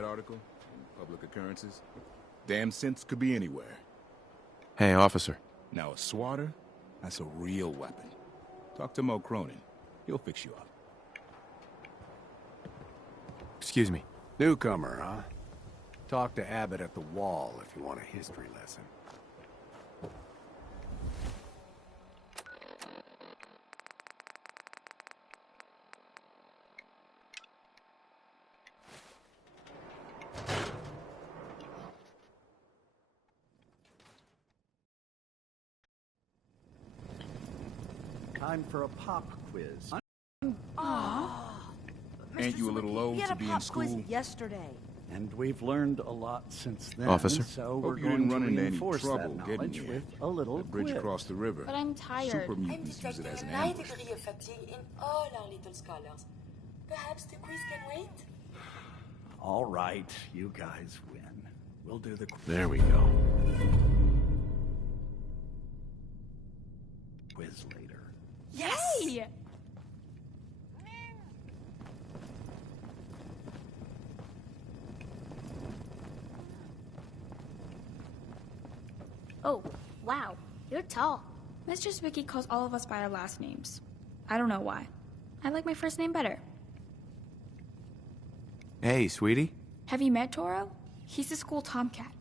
that article? Public occurrences? Damn sense could be anywhere. Hey, officer. Now a swatter? That's a real weapon. Talk to Mo Cronin. He'll fix you up. Excuse me. Newcomer, huh? Talk to Abbott at the wall if you want a history lesson. Time for a pop quiz. Ain't you a little old to be in school? Yesterday. And we've learned a lot since then. Officer? So Hope we're you going didn't run to into any reinforce trouble that getting knowledge here. with a little That bridge quiz. across the river. But I'm tired. Super I'm mutants use it as an detecting a high ambush. degree of fatigue in all our little scholars. Perhaps the quiz can wait? All right, you guys win. We'll do the There we go. quiz later. Yes! Hey! Oh, wow. You're tall. Mistress Vicky calls all of us by our last names. I don't know why. I like my first name better. Hey, sweetie. Have you met Toro? He's the school tomcat.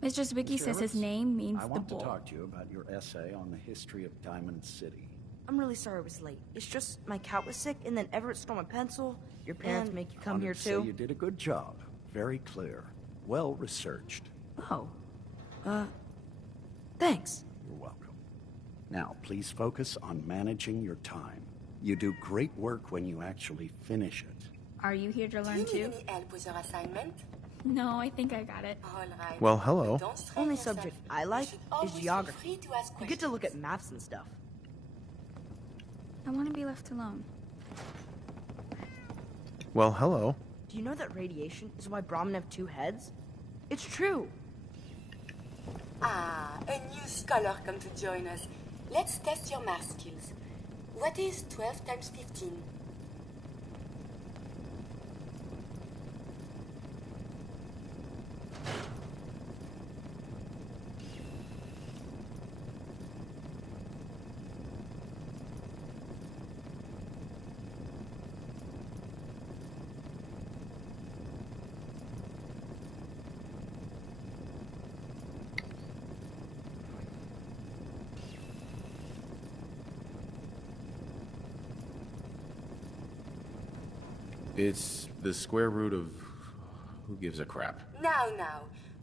Mistress Vicky Mr. says his Evans, name means I the want bull. to talk to you about your essay on the history of Diamond City. I'm really sorry I was late. It's just my cat was sick, and then Everett stole my pencil. Your parents And make you come wanted here to say too? You did a good job. Very clear. Well researched. Oh. Thanks. You're welcome. Now, please focus on managing your time. You do great work when you actually finish it. Are you here to Do learn you need too? any help with your assignment? No, I think I got it. All right. Well, hello. But don't strain Only yourself. subject I You like should is always feel geography. free to ask You get to look at questions. maps and stuff. I want to be left alone. Well, hello. Do you know that radiation is why Brahmin have two heads? It's true. Ah, a new scholar come to join us. Let's test your math skills. What is 12 times 15? It's the square root of... Who gives a crap? Now,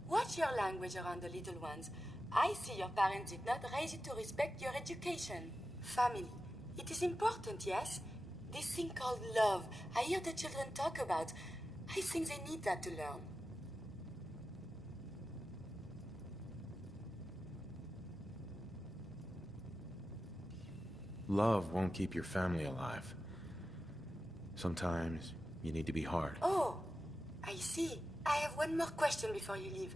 watch your language around the little ones. I see your parents did not raise you to respect your education. Family. It is important, yes? This thing called love, I hear the children talk about. I think they need that to learn. Love won't keep your family alive. Sometimes you need to be hard. Oh, I see. I have one more question before you leave.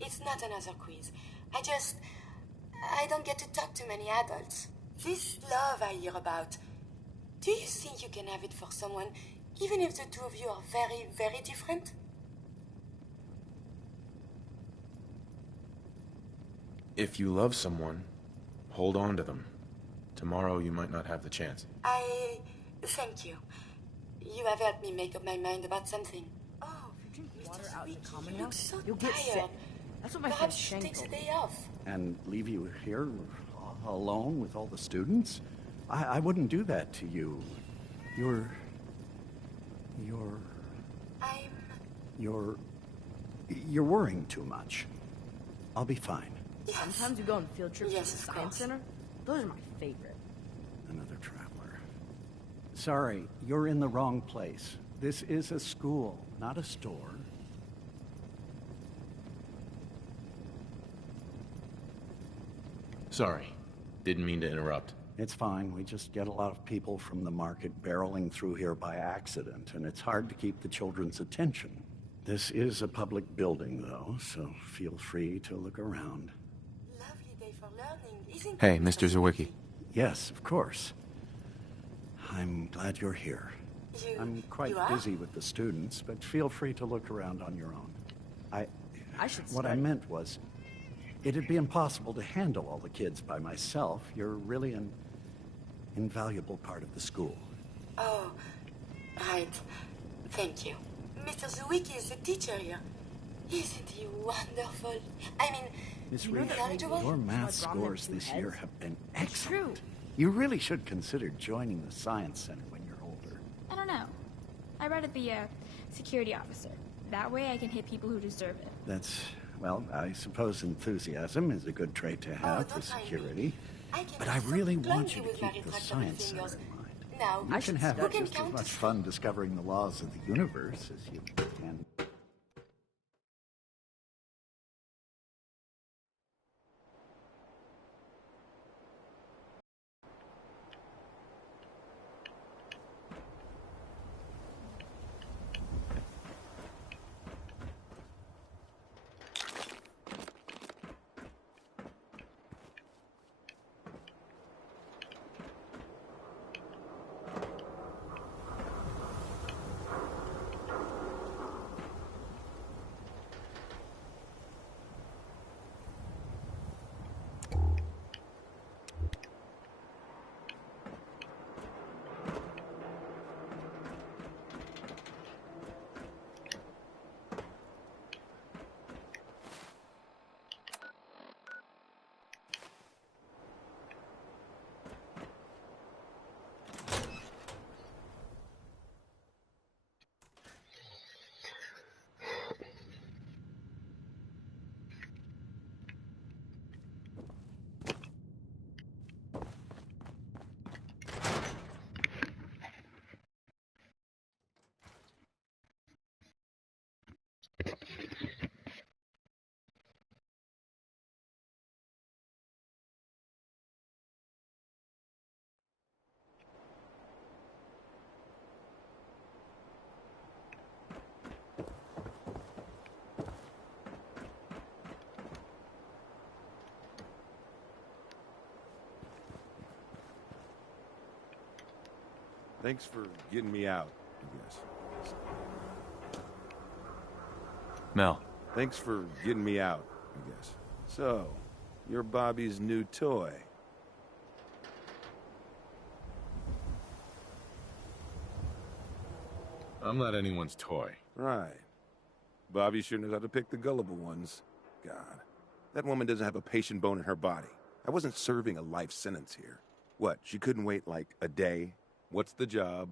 It's not another quiz. I don't get to talk to many adults. This love I hear about, do you think you can have it for someone, even if the two of you are very, very different? If you love someone, hold on to them. Tomorrow you might not have the chance. Thank you. You have helped me make up my mind about something. Oh, If you drink water out in the Vicky, common you look house, so you'll get tired. sick. That's what my friend Perhaps you Shane should take told the me. day off. And leave you here alone with all the students? I wouldn't do that to you. You're worrying too much. I'll be fine. Yes. Sometimes we go on field trips Yes, to the of Science course. Center. Those are my favorite. Another traveler. Sorry, you're in the wrong place. This is a school, not a store. Sorry. Didn't mean to interrupt. It's fine. We just get a lot of people from the market barreling through here by accident, and it's hard to keep the children's attention. This is a public building, though, so feel free to look around. Lovely day for learning, isn't it? Hey, Mr. Zawicki. Yes, of course. I'm glad you're here. I'm quite you are? busy with the students, but feel free to look around on your own. I should What I study. meant was, it'd be impossible to handle all the kids by myself. You're really an invaluable part of the school. Oh, right. Thank you. Mr. Zwicky is the teacher here. Isn't he wonderful? I mean, Miss You know Reed, that knowledgeable? your math Smart Rom had scores two this year heads? have been It's excellent. true. You really should consider joining the Science Center when you're older. I don't know. I'd rather be a security officer. That way I can hit people who deserve it. That's, well, I suppose enthusiasm is a good trait to have for don't mind me. security. I can But I be so really clumsy want you to with my keep the retractable Science Center fingers. in mind. Now, You can have who can just as count much to fun discovering the laws of the universe as you can. Thanks for getting me out, I guess. Mel, Thanks for getting me out, I guess. So, you're Bobby's new toy. I'm not anyone's toy. Right. Bobby sure knows how to pick the gullible ones. God. That woman doesn't have a patient bone in her body. I wasn't serving a life sentence here. What, she couldn't wait like a day? What's the job?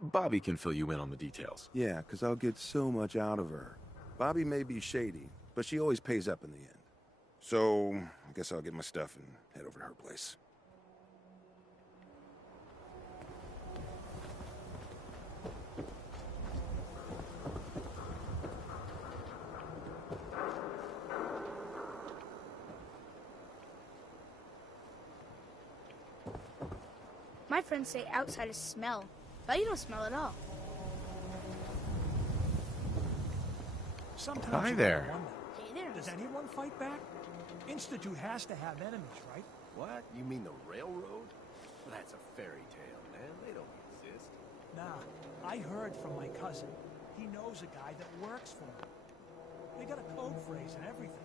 Bobby can fill you in on the details. Yeah, 'cause I'll get so much out of her. Bobby may be shady, but she always pays up in the end. So, I guess I'll get my stuff and head over to her place. My friends say outsiders smell, but you don't smell at all. Sometimes Hi you there. wonder, Hey there. does anyone fight back? Institute has to have enemies, right? What? You mean the railroad? Well, that's a fairy tale, man. They don't exist. Nah, I heard from my cousin. He knows a guy that works for him. They got a code phrase and everything.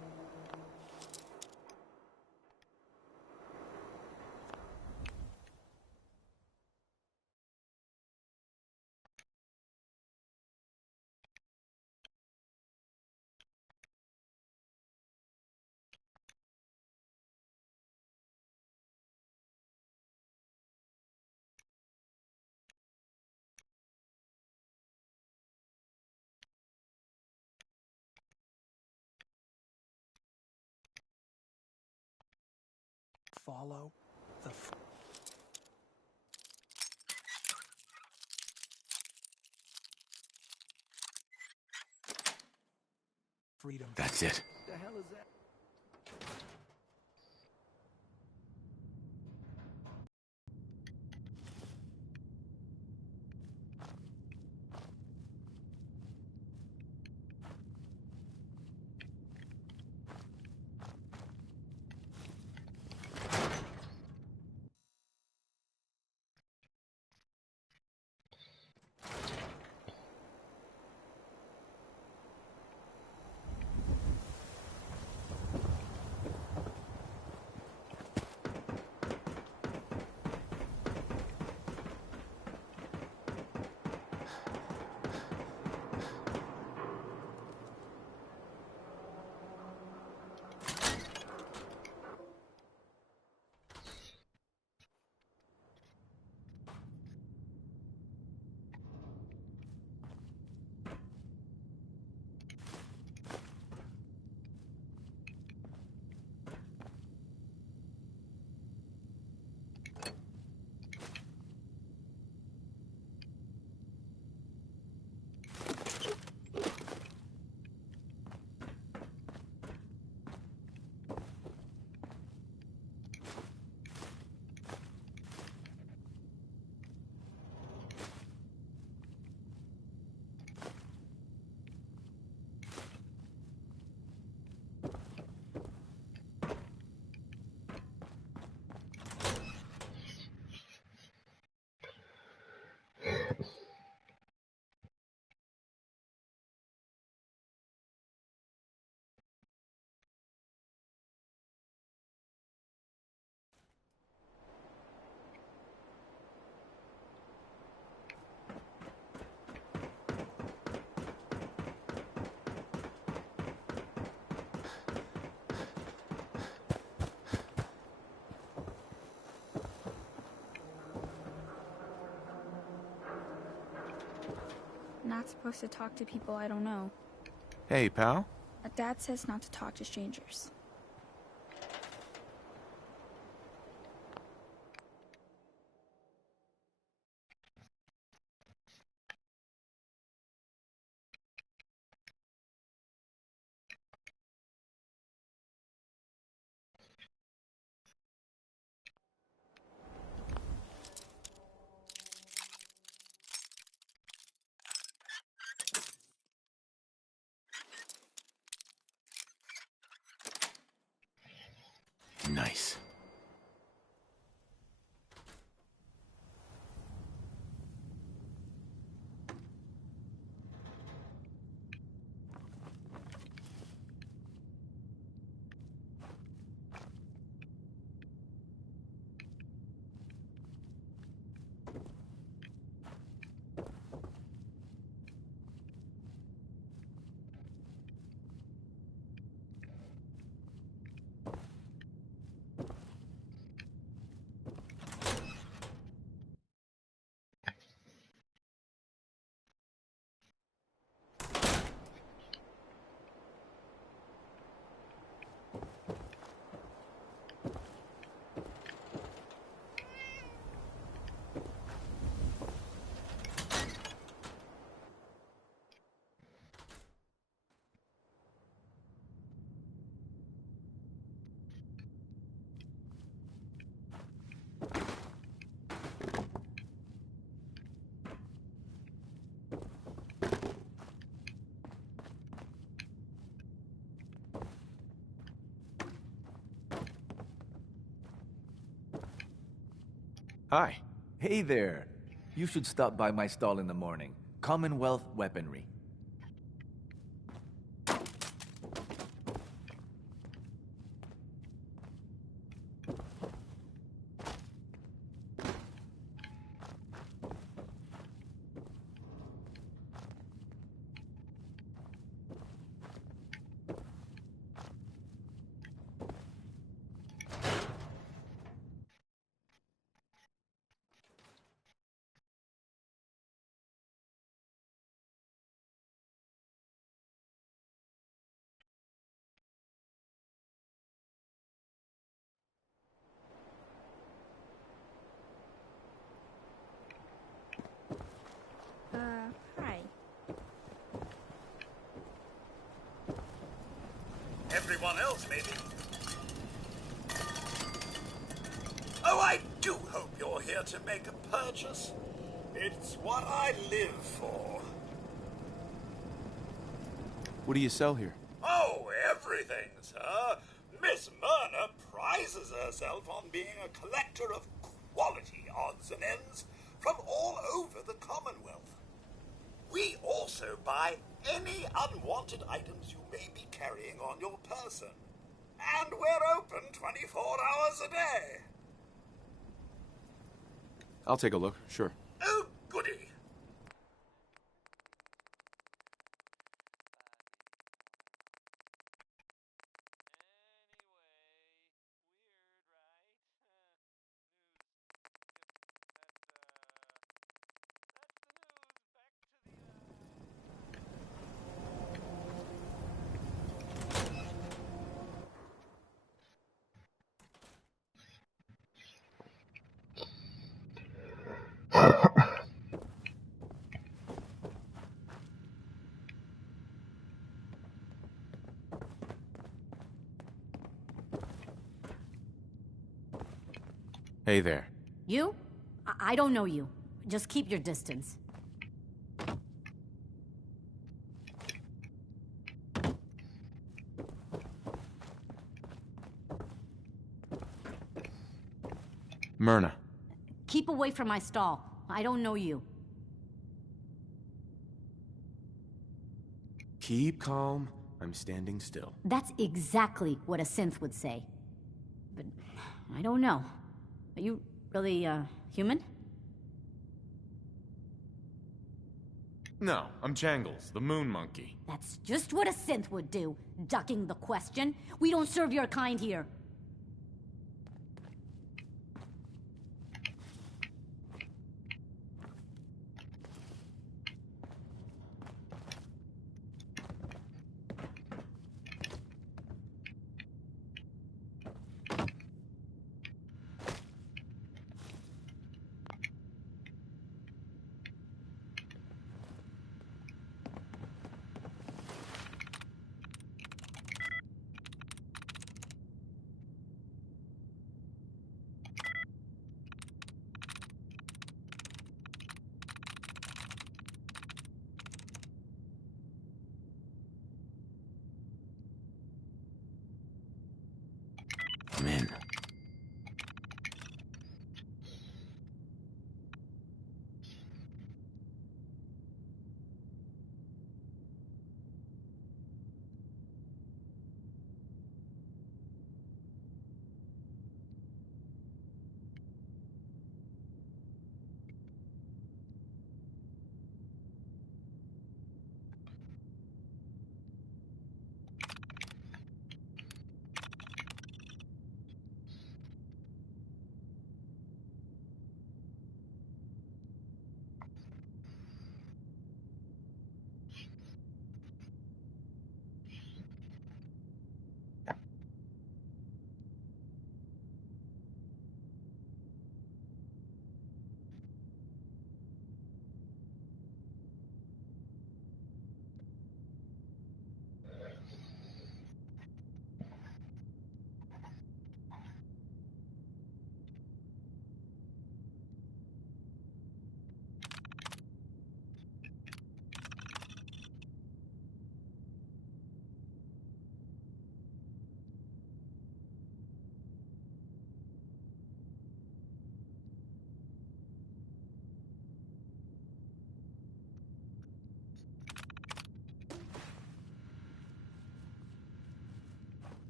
Follow the freedom. That's it. The hell is that? Not supposed to talk to people I don't know. Hey, pal. Dad says not to talk to strangers. Nice. Hi. Hey there. You should stop by my stall in the morning. Commonwealth Weaponry. Hi. Everyone else, maybe. Oh, I do hope you're here to make a purchase. It's what I live for. What do you sell here? Oh, everything, sir. Miss Myrna prizes herself on being a collector of quality odds and ends from all over the Commonwealth. We also buy any unwanted items you may be carrying on your person. And we're open 24 hours a day. I'll take a look, sure. Oh, goody. Hey there. You? I don't know you. Just keep your distance. Myrna. Keep away from my stall. I don't know you. Keep calm. I'm standing still. That's exactly what a synth would say. But I don't know. Are you really, human? No, I'm Jangles, the moon monkey. That's just what a synth would do, ducking the question. We don't serve your kind here. I'm in.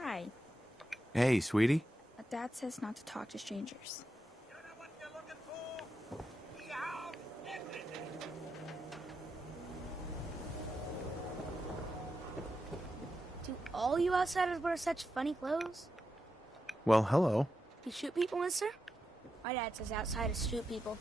Hi. Hey, sweetie. Dad says not to talk to strangers. Do all you outsiders wear such funny clothes? Well, hello. You shoot people, mister? My dad says outsiders shoot people.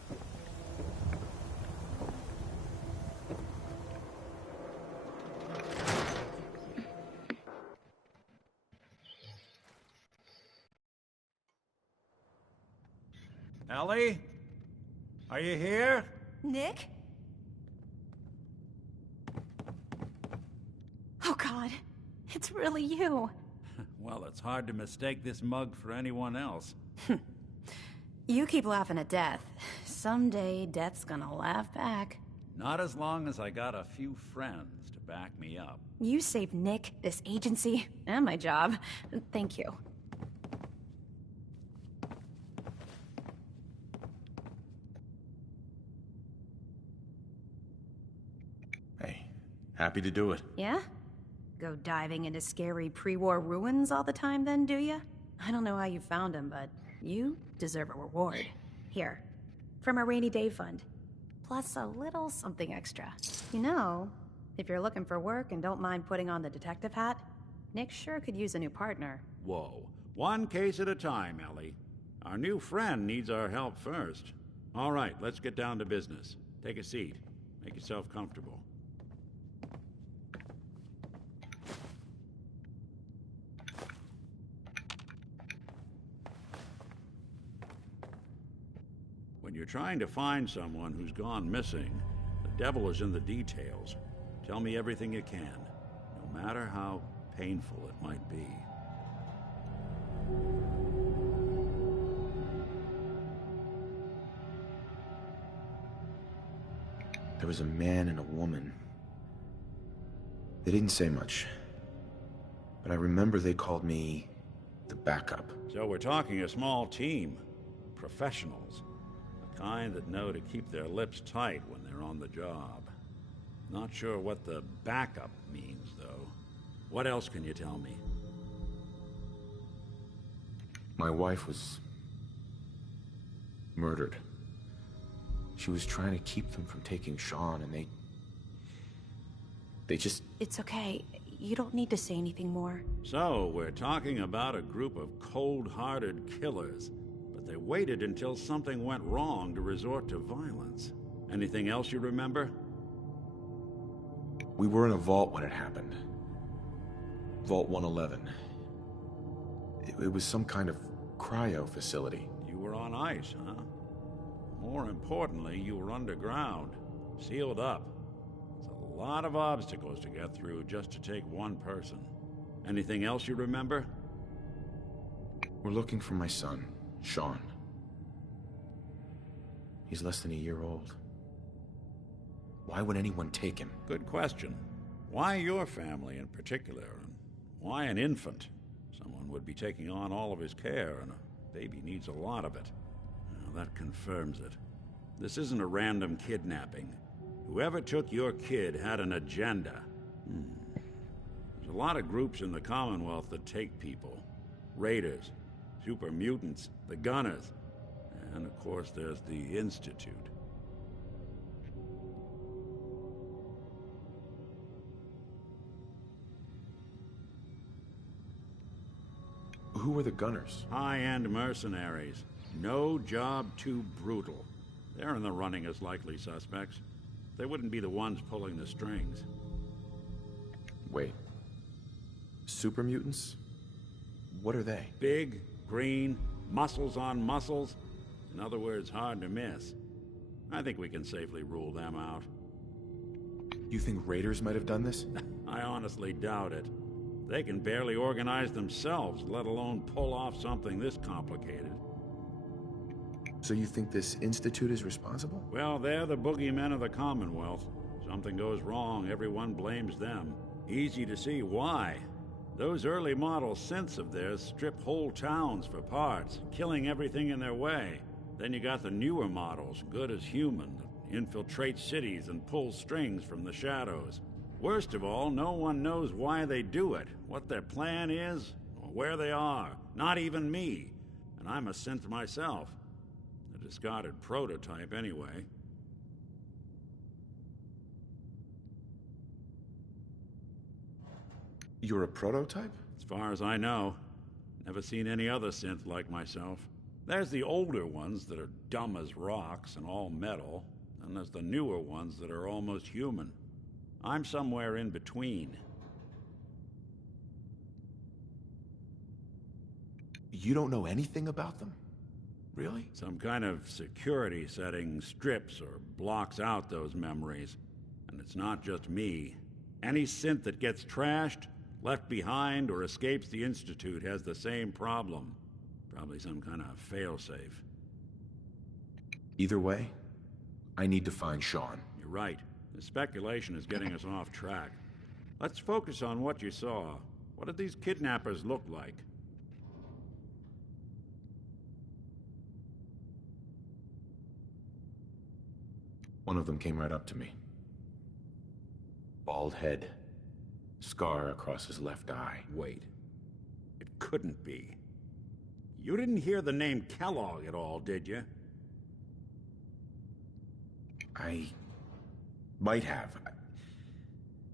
Ellie? Are you here? Nick? Oh, God. It's really you. Well, it's hard to mistake this mug for anyone else. You keep laughing at death. Someday, death's gonna laugh back. Not as long as I got a few friends to back me up. You saved Nick, this agency, and my job. Thank you. Hey, happy to do it. Yeah? Go diving into scary pre-war ruins all the time then, do ya? I don't know how you found him, but you deserve a reward. Here, from our rainy day fund. Plus a little something extra. You know, if you're looking for work and don't mind putting on the detective hat, Nick sure could use a new partner. Whoa. One case at a time, Ellie. Our new friend needs our help first. All right, let's get down to business. Take a seat. Make yourself comfortable. When When you're trying to find someone who's gone missing, the devil is in the details. Tell me everything you can, no matter how painful it might be. There was a man and a woman. They didn't say much, but I remember they called me the backup. So we're talking a small team. Professionals. The kind that know to keep their lips tight when they're on the job. Not sure what the backup means, though. What else can you tell me? My wife was murdered. She was trying to keep them from taking Sean, and they just... It's okay. You don't need to say anything more. So, we're talking about a group of cold-hearted killers, but they waited until something went wrong to resort to violence. Anything else you remember? We were in a vault when it happened. Vault 111. It was some kind of cryo facility. You were on ice, huh? More importantly, you were underground, sealed up. It's a lot of obstacles to get through just to take one person. Anything else you remember? We're looking for my son, Sean. He's less than a year old. Why would anyone take him? Good question. Why your family in particular? And why an infant? Someone would be taking on all of his care, and a baby needs a lot of it. Well, that confirms it. This isn't a random kidnapping. Whoever took your kid had an agenda. There's a lot of groups in the Commonwealth that take people. Raiders, super mutants, the Gunners, and of course there's the Institute. Who were the Gunners? High-end mercenaries. No job too brutal. They're in the running as likely suspects. They wouldn't be the ones pulling the strings. Wait. Super mutants? What are they? Big, green, muscles on muscles. In other words, hard to miss. I think we can safely rule them out. You think raiders might have done this? I honestly doubt it. They can barely organize themselves, let alone pull off something this complicated. So you think this Institute is responsible? Well, they're the boogeymen of the Commonwealth. Something goes wrong, everyone blames them. Easy to see why. Those early model synths of theirs strip whole towns for parts, killing everything in their way. Then you got the newer models, good as human, that infiltrate cities and pull strings from the shadows. Worst of all, no one knows why they do it, what their plan is, or where they are. Not even me. And I'm a synth myself. A discarded prototype, anyway. You're a prototype? As far as I know. Never seen any other synth like myself. There's the older ones that are dumb as rocks and all metal, and there's the newer ones that are almost human. I'm somewhere in between. You don't know anything about them? Really? Some kind of security setting strips or blocks out those memories. And it's not just me. Any synth that gets trashed, left behind, or escapes the Institute has the same problem. Probably some kind of failsafe. Either way, I need to find Sean. You're right. The speculation is getting us off track. Let's focus on what you saw. What did these kidnappers look like? One of them came right up to me. Bald head. Scar across his left eye. Wait. It couldn't be. You didn't hear the name Kellogg at all, did you? I might have.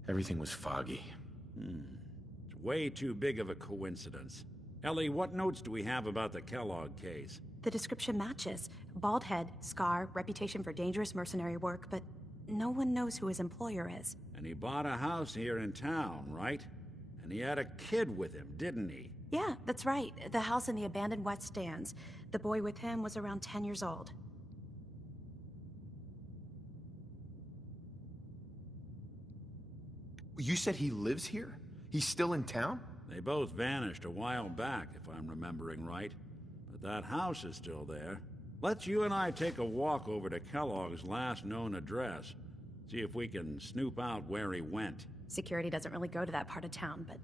Everything was foggy. It's way too big of a coincidence. Ellie, what notes do we have about the Kellogg case? The description matches. Bald head, scar, reputation for dangerous mercenary work, but no one knows who his employer is. And he bought a house here in town, right? And he had a kid with him, didn't he? Yeah, that's right. The house in the abandoned West Stands. The boy with him was around 10 years old. You said he lives here? He's still in town? They both vanished a while back, if I'm remembering right. But that house is still there. Let's you and I take a walk over to Kellogg's last known address. See if we can snoop out where he went. Security doesn't really go to that part of town, but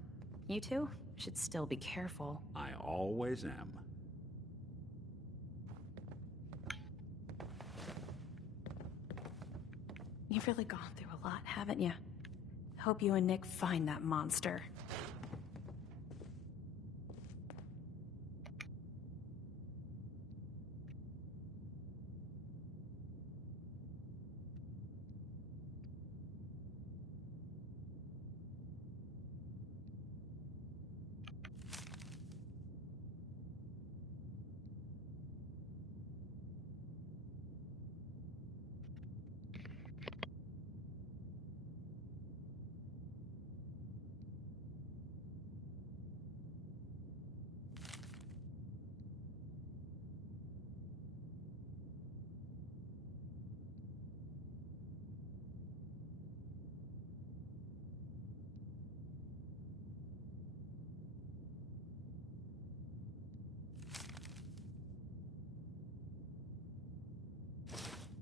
you two should still be careful. I always am. You've really gone through a lot, haven't you? Hope you and Nick find that monster.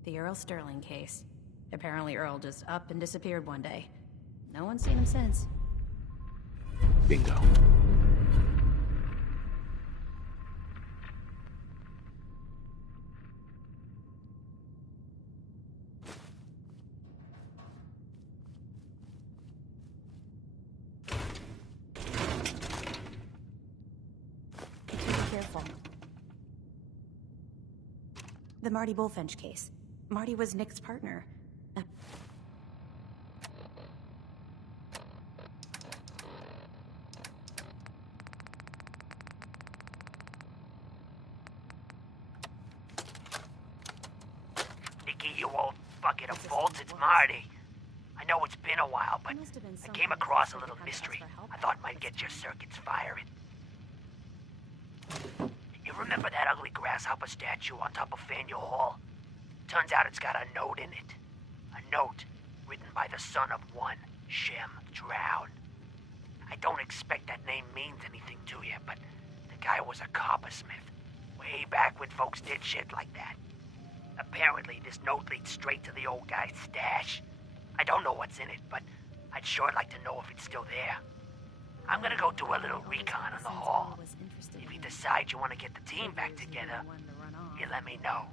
The Earl Sterling case. Apparently Earl just up and disappeared one day. No one's seen him since. Bingo. Be careful. The Marty Bullfinch case. Marty was Nick's partner. Nicky, you old bucket of bolts, it's Marty. I know it's been a while, but I came across a little mystery I thought might get your circuits firing. You remember that ugly grasshopper statue on top of Faneuil Hall? Turns out it's got a note in it. A note written by the son of one, Shem Drown. I don't expect that name means anything to you, but the guy was a coppersmith. Way back when folks did shit like that. Apparently, this note leads straight to the old guy's stash. I don't know what's in it, but I'd sure like to know if it's still there. I'm gonna go do a little recon on the hall. If you decide you want to get the team back together, you let me know.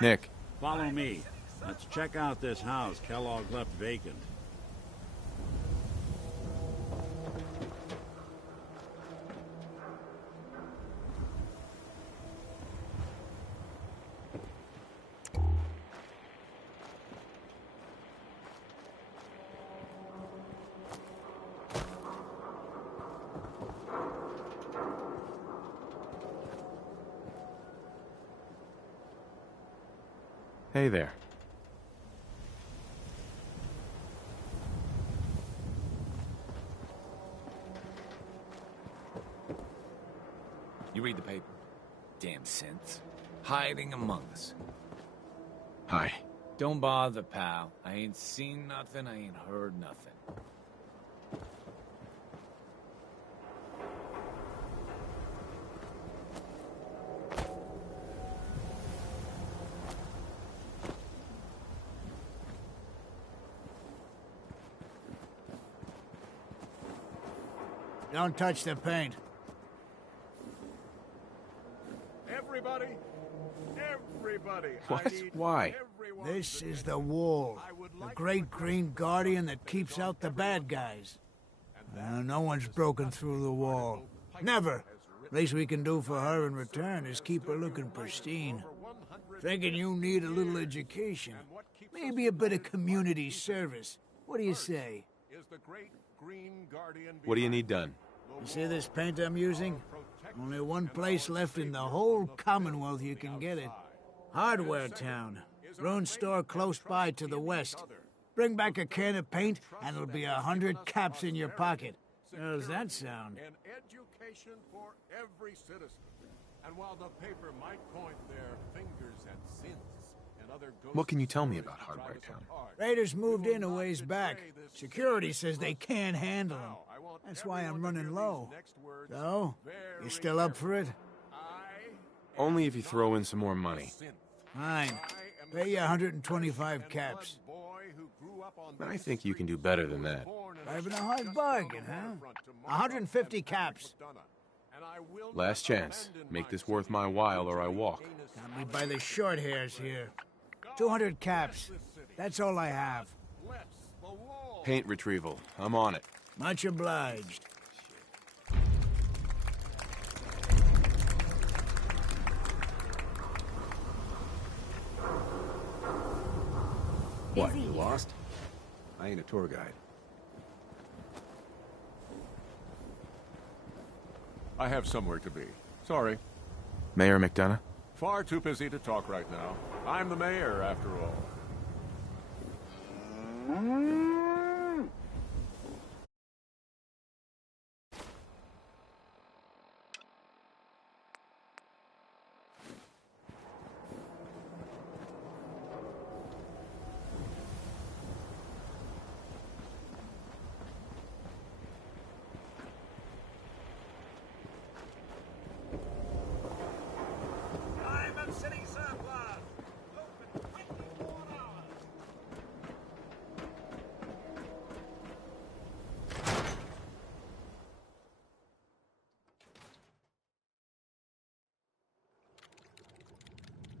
Nick. Follow me. Let's check out this house Kellogg left vacant. Hey there. You read the paper? Damn synths. Hiding among us. Hi. Don't bother, pal. I ain't seen nothing, I ain't heard nothing. Don't touch the paint. Everybody! Everybody! What? Why? This is the wall. The great green guardian that keeps out the bad guys. No one's broken through the wall. Never. Least we can do for her in return is keep her looking pristine. Thinking you need a little education. Maybe a bit of community service. What do you say? What do you need done? You see this paint I'm using? Only one place left in the whole Commonwealth you can get it. Hardware Town. Ruin store close by to the west. Bring back a can of paint, and it'll be 100 caps in your pocket. How's that sound? An education for every citizen. And while the paper might point their fingers at synths and other ghosts... What can you tell me about Hardware Town? Raiders moved in a ways back. Security says they can't handle them. That's why I'm running low. So, you still up for it? Only if you throw in some more money. Fine. Pay you 125 caps. I think you can do better than that. Having a hard bargain, huh? 150 caps. Last chance. Make this worth my while or I walk. Got me by the short hairs here. 200 caps. That's all I have. Paint retrieval. I'm on it. Much obliged. What, you lost? I ain't a tour guide. I have somewhere to be. Sorry. Mayor McDonough? Far too busy to talk right now. I'm the mayor, after all.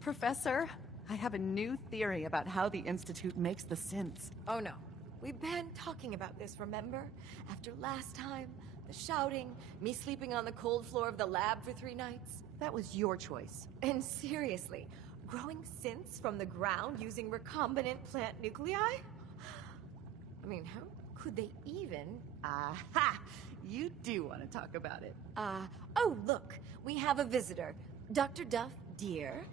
Professor, I have a new theory about how the Institute makes the synths. Oh no. We've been talking about this, remember? After last time, the shouting, me sleeping on the cold floor of the lab for 3 nights. That was your choice. And seriously, growing synths from the ground using recombinant plant nuclei? I mean, how could they even... Aha! You do want to talk about it. Oh look, we have a visitor. Dr. Duff, dear.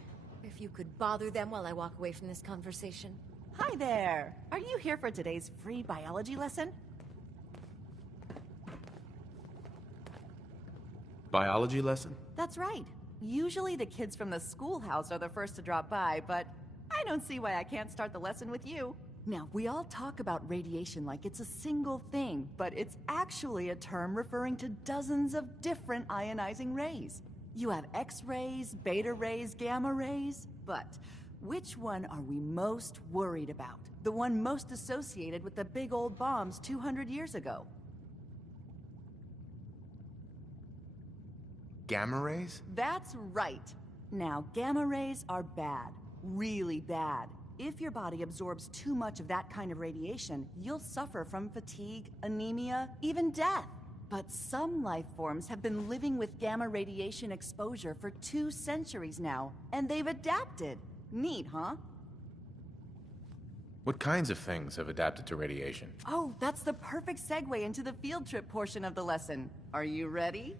If you could bother them while I walk away from this conversation. Hi there! Are you here for today's free biology lesson? Biology lesson? That's right. Usually the kids from the schoolhouse are the first to drop by, but I don't see why I can't start the lesson with you. Now, we all talk about radiation like it's a single thing, but it's actually a term referring to dozens of different ionizing rays. You have X-rays, beta rays, gamma rays, but which one are we most worried about? The one most associated with the big old bombs 200 years ago. Gamma rays? That's right. Now, gamma rays are bad. Really bad. If your body absorbs too much of that kind of radiation, you'll suffer from fatigue, anemia, even death. But some life forms have been living with gamma radiation exposure for 2 centuries now, and they've adapted. Neat, huh? What kinds of things have adapted to radiation? Oh, that's the perfect segue into the field trip portion of the lesson. Are you ready?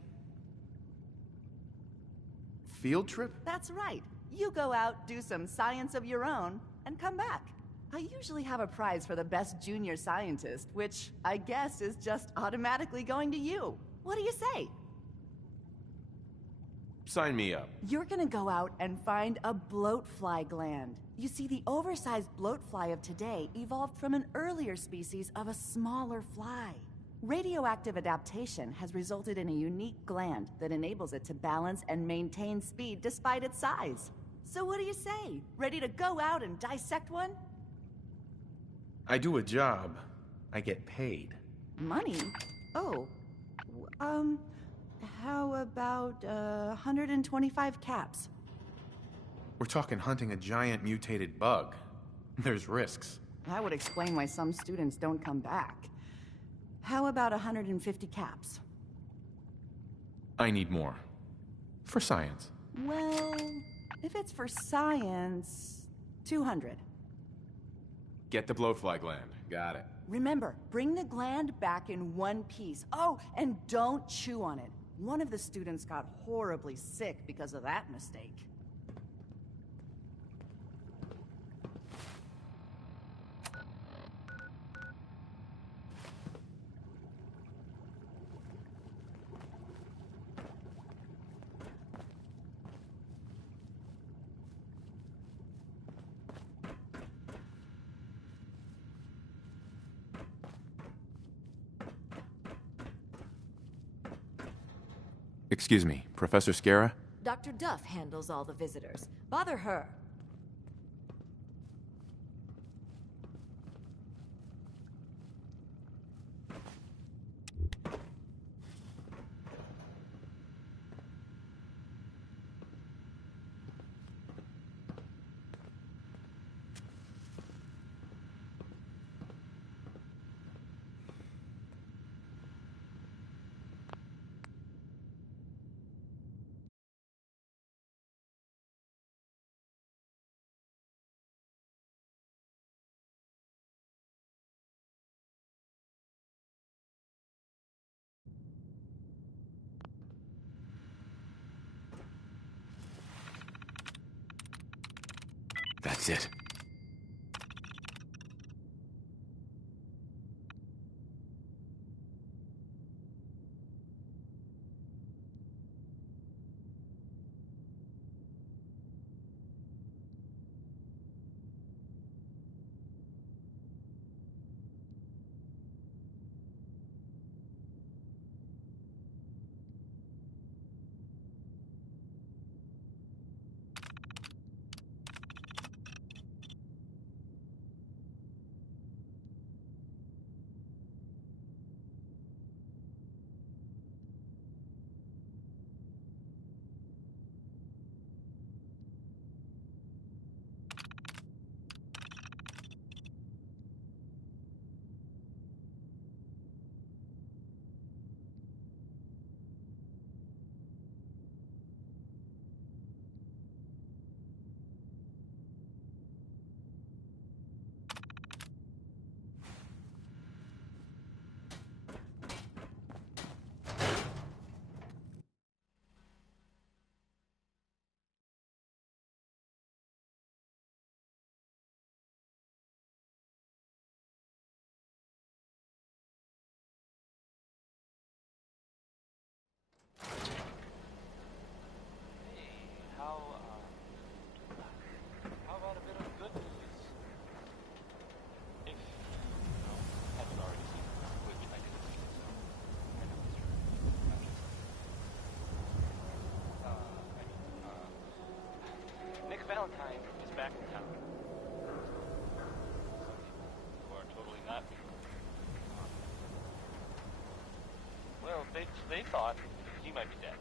Field trip? That's right. You go out, do some science of your own, and come back. I usually have a prize for the best junior scientist, which I guess is just automatically going to you. What do you say? Sign me up. You're gonna go out and find a bloatfly gland. You see, the oversized bloatfly of today evolved from an earlier species of a smaller fly. Radioactive adaptation has resulted in a unique gland that enables it to balance and maintain speed despite its size. So what do you say? Ready to go out and dissect one? I do a job. I get paid. Money? Oh. How about 125 caps? We're talking hunting a giant mutated bug. There's risks. That would explain why some students don't come back. How about 150 caps? I need more. For science. Well, if it's for science, 200. Get the blowfly gland. Got it. Remember, bring the gland back in one piece. Oh, and don't chew on it. One of the students got horribly sick because of that mistake. Excuse me, Professor Scara? Dr. Duff handles all the visitors. Bother her. That's it. How about a bit of good news? If you haven't already seen the wiki magazine, so I know it's true. Nick Valentine is back in town. Some people who are totally not. Well, they thought he might be dead.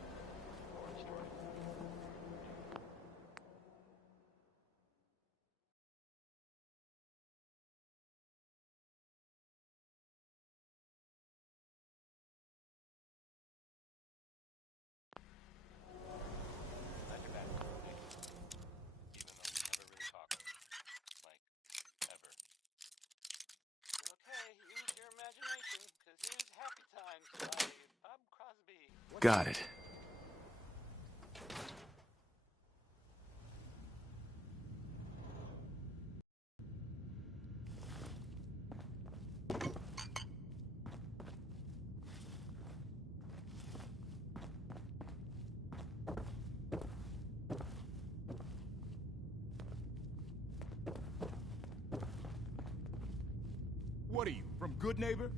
Got it. What are you, from Good Neighbor?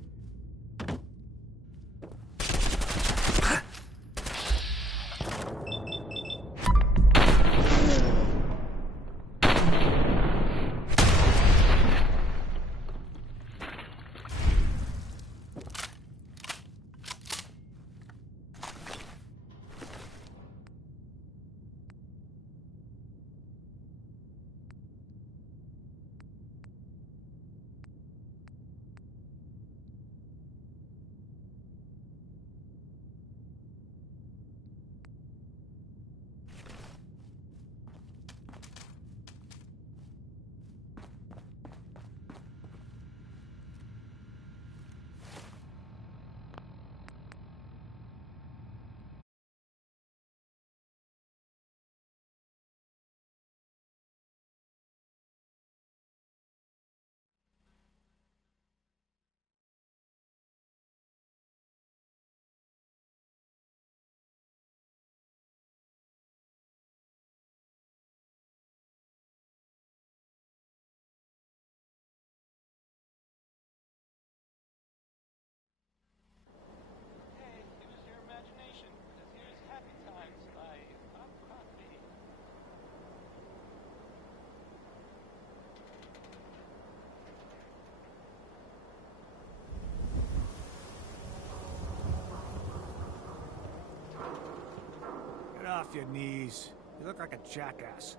Get off your knees. You look like a jackass.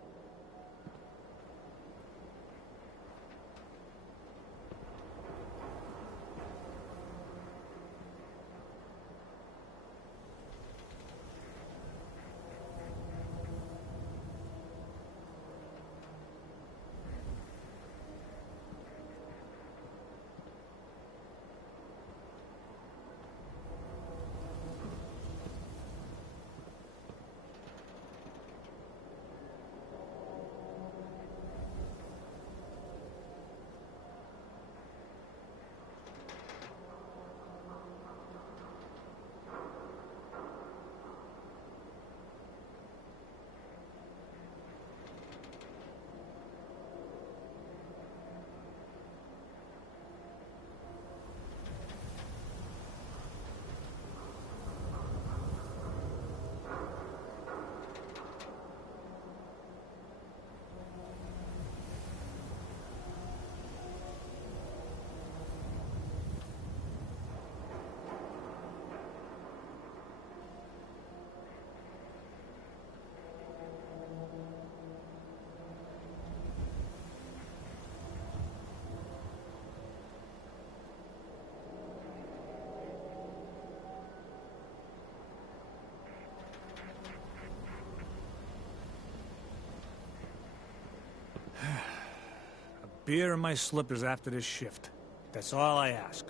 A beer and my slippers after this shift. That's all I ask.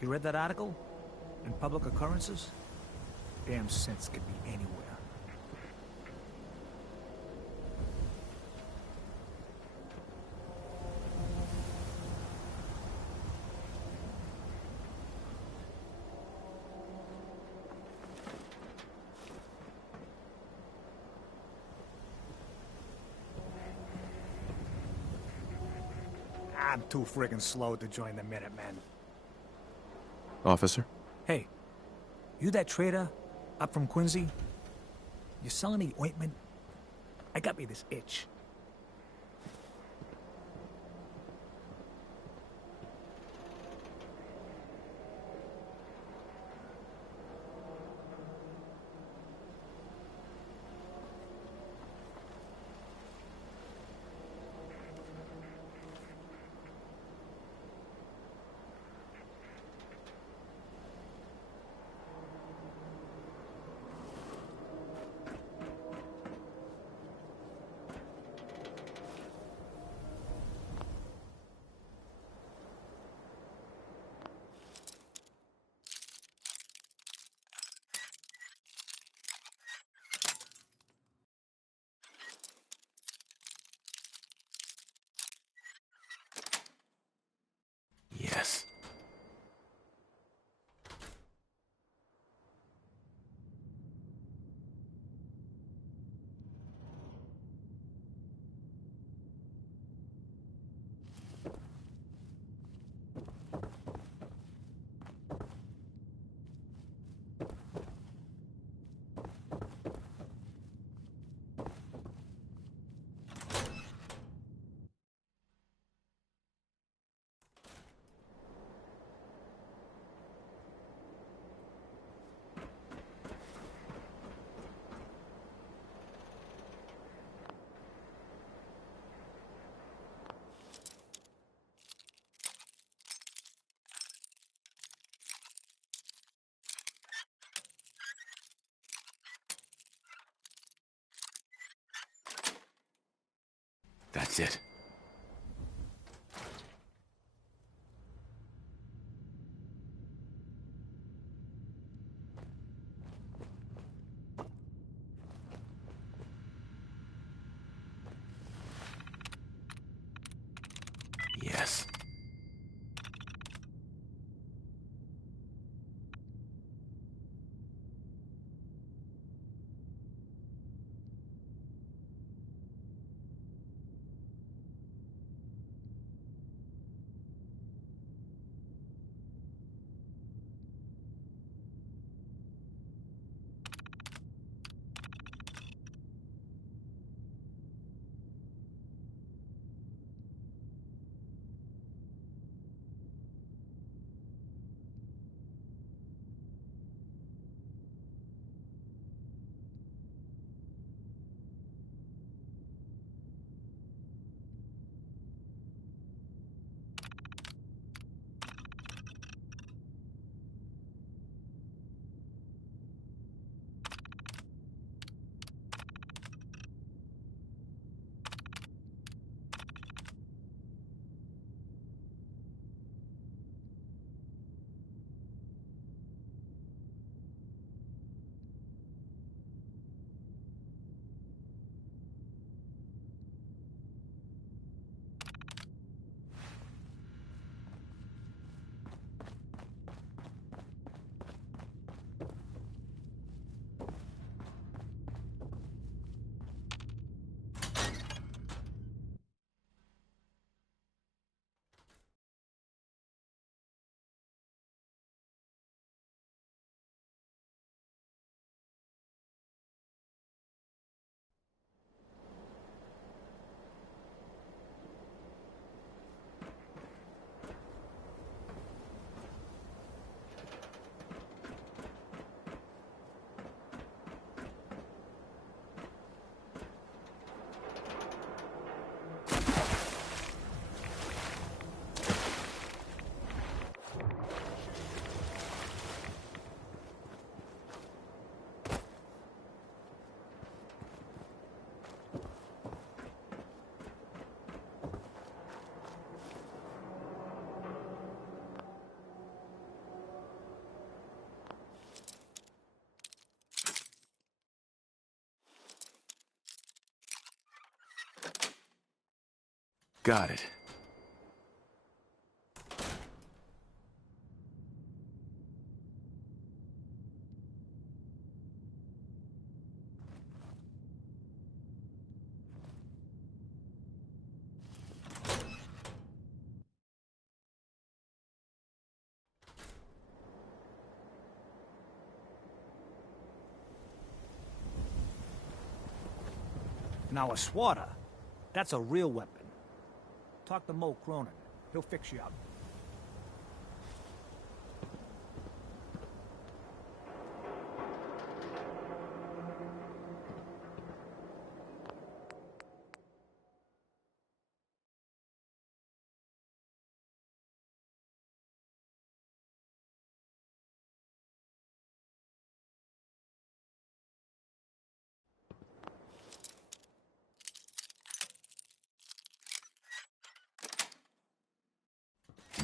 You read that article? In Public Occurrences? Damn synths could be anywhere. I'm too friggin' slow to join the Minutemen. Officer? Hey, you that trader up from Quincy? You selling me ointment? I got me this itch. Yes. That's it. Yes. Got it. Now a swatter, that's a real weapon. Talk to Mo Cronin. He'll fix you up.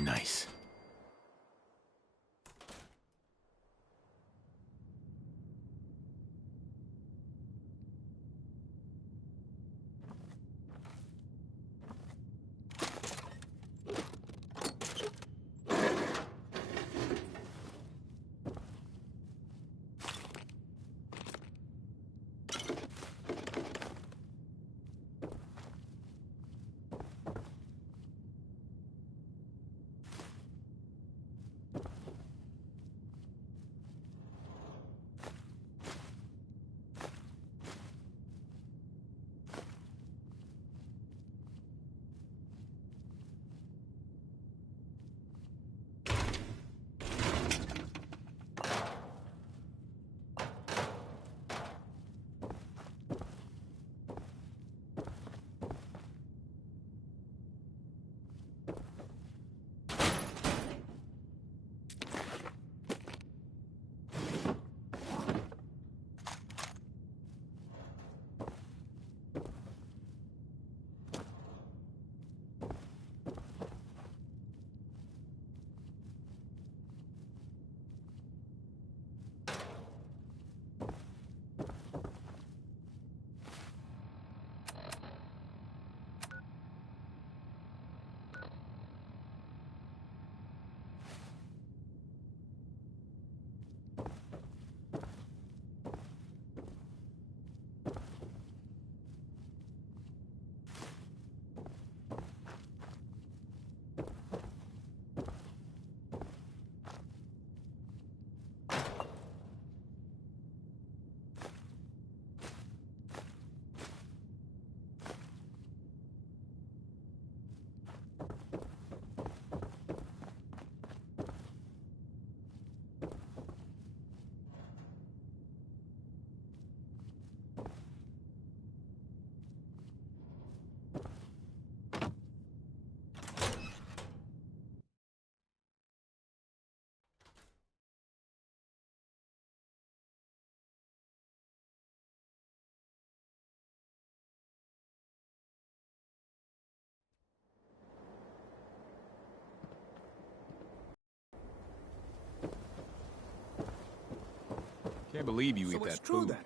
Nice. Can't believe you So eat it's that true food. then.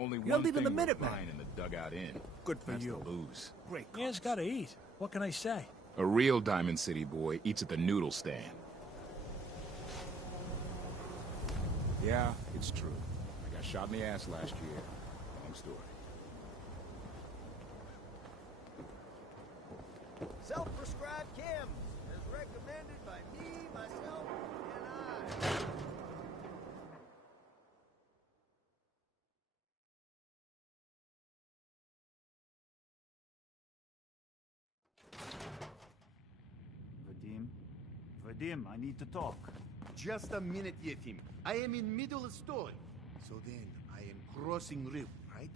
Only You're one leaving thing the we're Minutemen. fine in the dugout inn. Good for That's you. the booze. Great. Yeah, it's gotta eat. What can I say? A real Diamond City boy eats at the noodle stand. Yeah, it's true. I got shot in the ass last year. Long story. Self-prescribed chems, as recommended by me, myself, and I. Vadim, I need to talk. Just a minute, Yetim. I am in middle of story. So then, I am crossing river, right?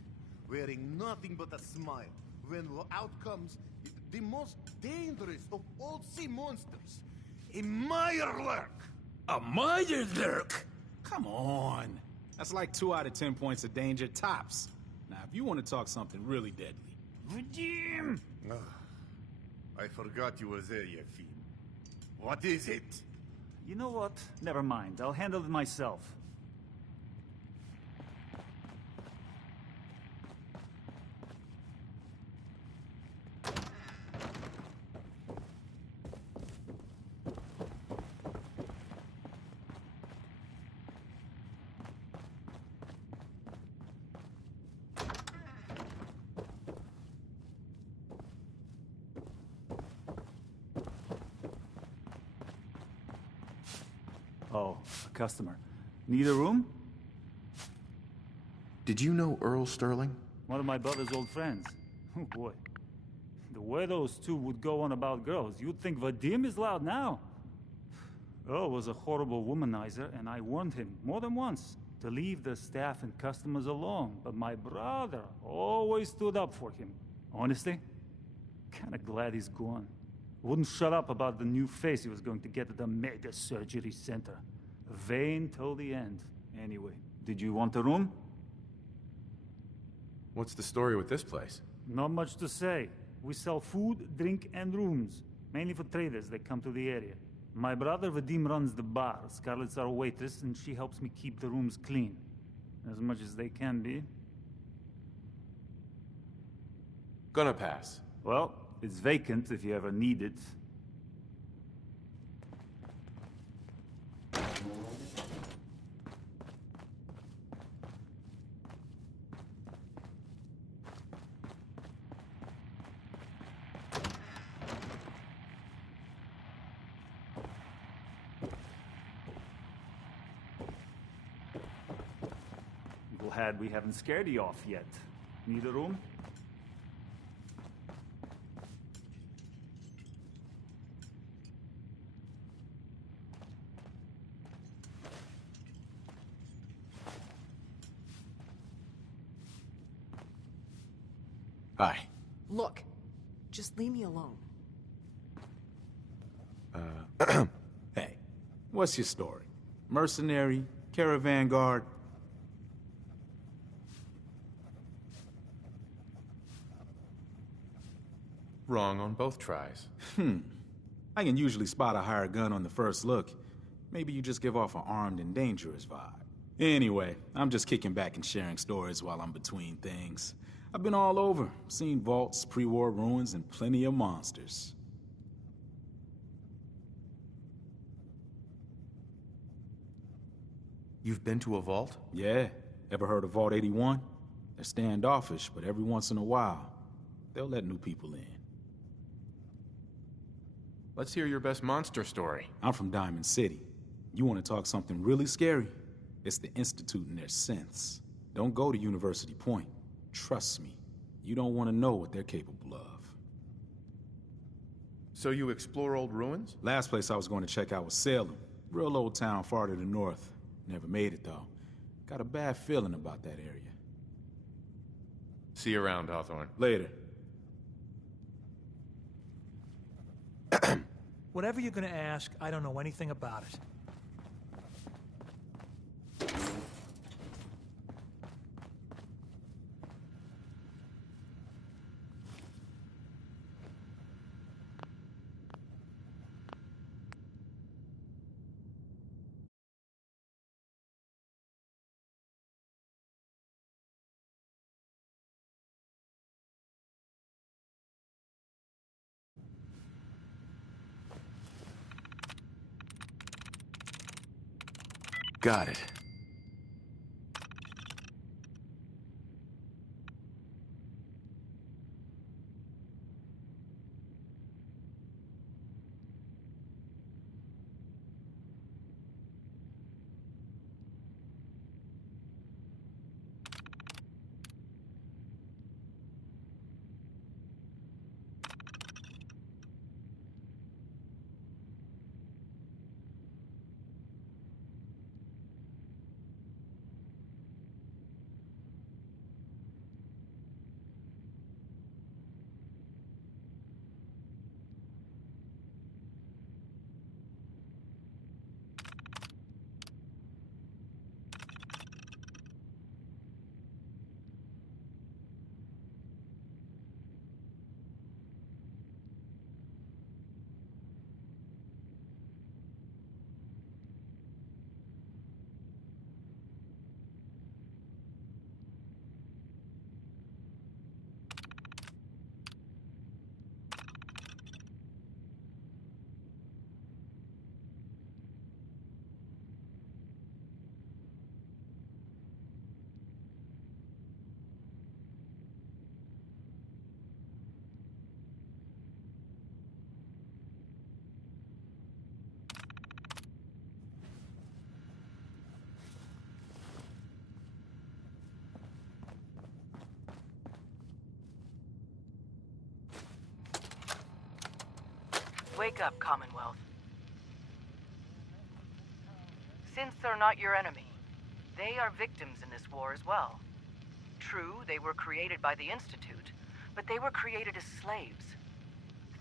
Wearing nothing but a smile. When out comes the most dangerous of all sea monsters, a Meyerlurk. A Meyerlurk? Come on. That's like 2 out of 10 points of danger tops. Now, if you want to talk something really deadly. Vadim! I forgot you were there, Yefim. What is it? You know what? Never mind. I'll handle it myself. Oh, a customer. Need a room? Did you know Earl Sterling? One of my brother's old friends. Oh boy. The way those two would go on about girls, you'd think Vadim is loud now. Earl was a horrible womanizer, and I warned him more than once to leave the staff and customers alone, but my brother always stood up for him. Honestly, kinda glad he's gone. Wouldn't shut up about the new face he was going to get at the mega surgery center. Vain till the end. Anyway, did you want a room? What's the story with this place? Not much to say. We sell food, drink, and rooms, mainly for traders that come to the area. My brother Vadim runs the bar. Scarlett's our waitress, and she helps me keep the rooms clean. As much as they can be. Gonna pass. Well, it's vacant if you ever need it. Glad we haven't scared you off yet. Need a room? Hi. Look, just leave me alone. Hey, what's your story? Mercenary? Caravan guard? Wrong on both tries. I can usually spot a hired gun on the first look. Maybe you just give off an armed and dangerous vibe. Anyway, I'm just kicking back and sharing stories while I'm between things. I've been all over, seen vaults, pre-war ruins, and plenty of monsters. You've been to a vault? Yeah. Ever heard of Vault 81? They're standoffish, but every once in a while, they'll let new people in. Let's hear your best monster story. I'm from Diamond City. You want to talk something really scary? It's the Institute and their synths. Don't go to University Point. Trust me, you don't want to know what they're capable of. So you explore old ruins? Last place I was going to check out was Salem. Real old town far to the north. Never made it, though. Got a bad feeling about that area. See you around, Hawthorne. Later. Whatever you're gonna ask, I don't know anything about it. Got it. Wake up, Commonwealth. Synths are not your enemy. They are victims in this war as well. True, they were created by the Institute, but they were created as slaves.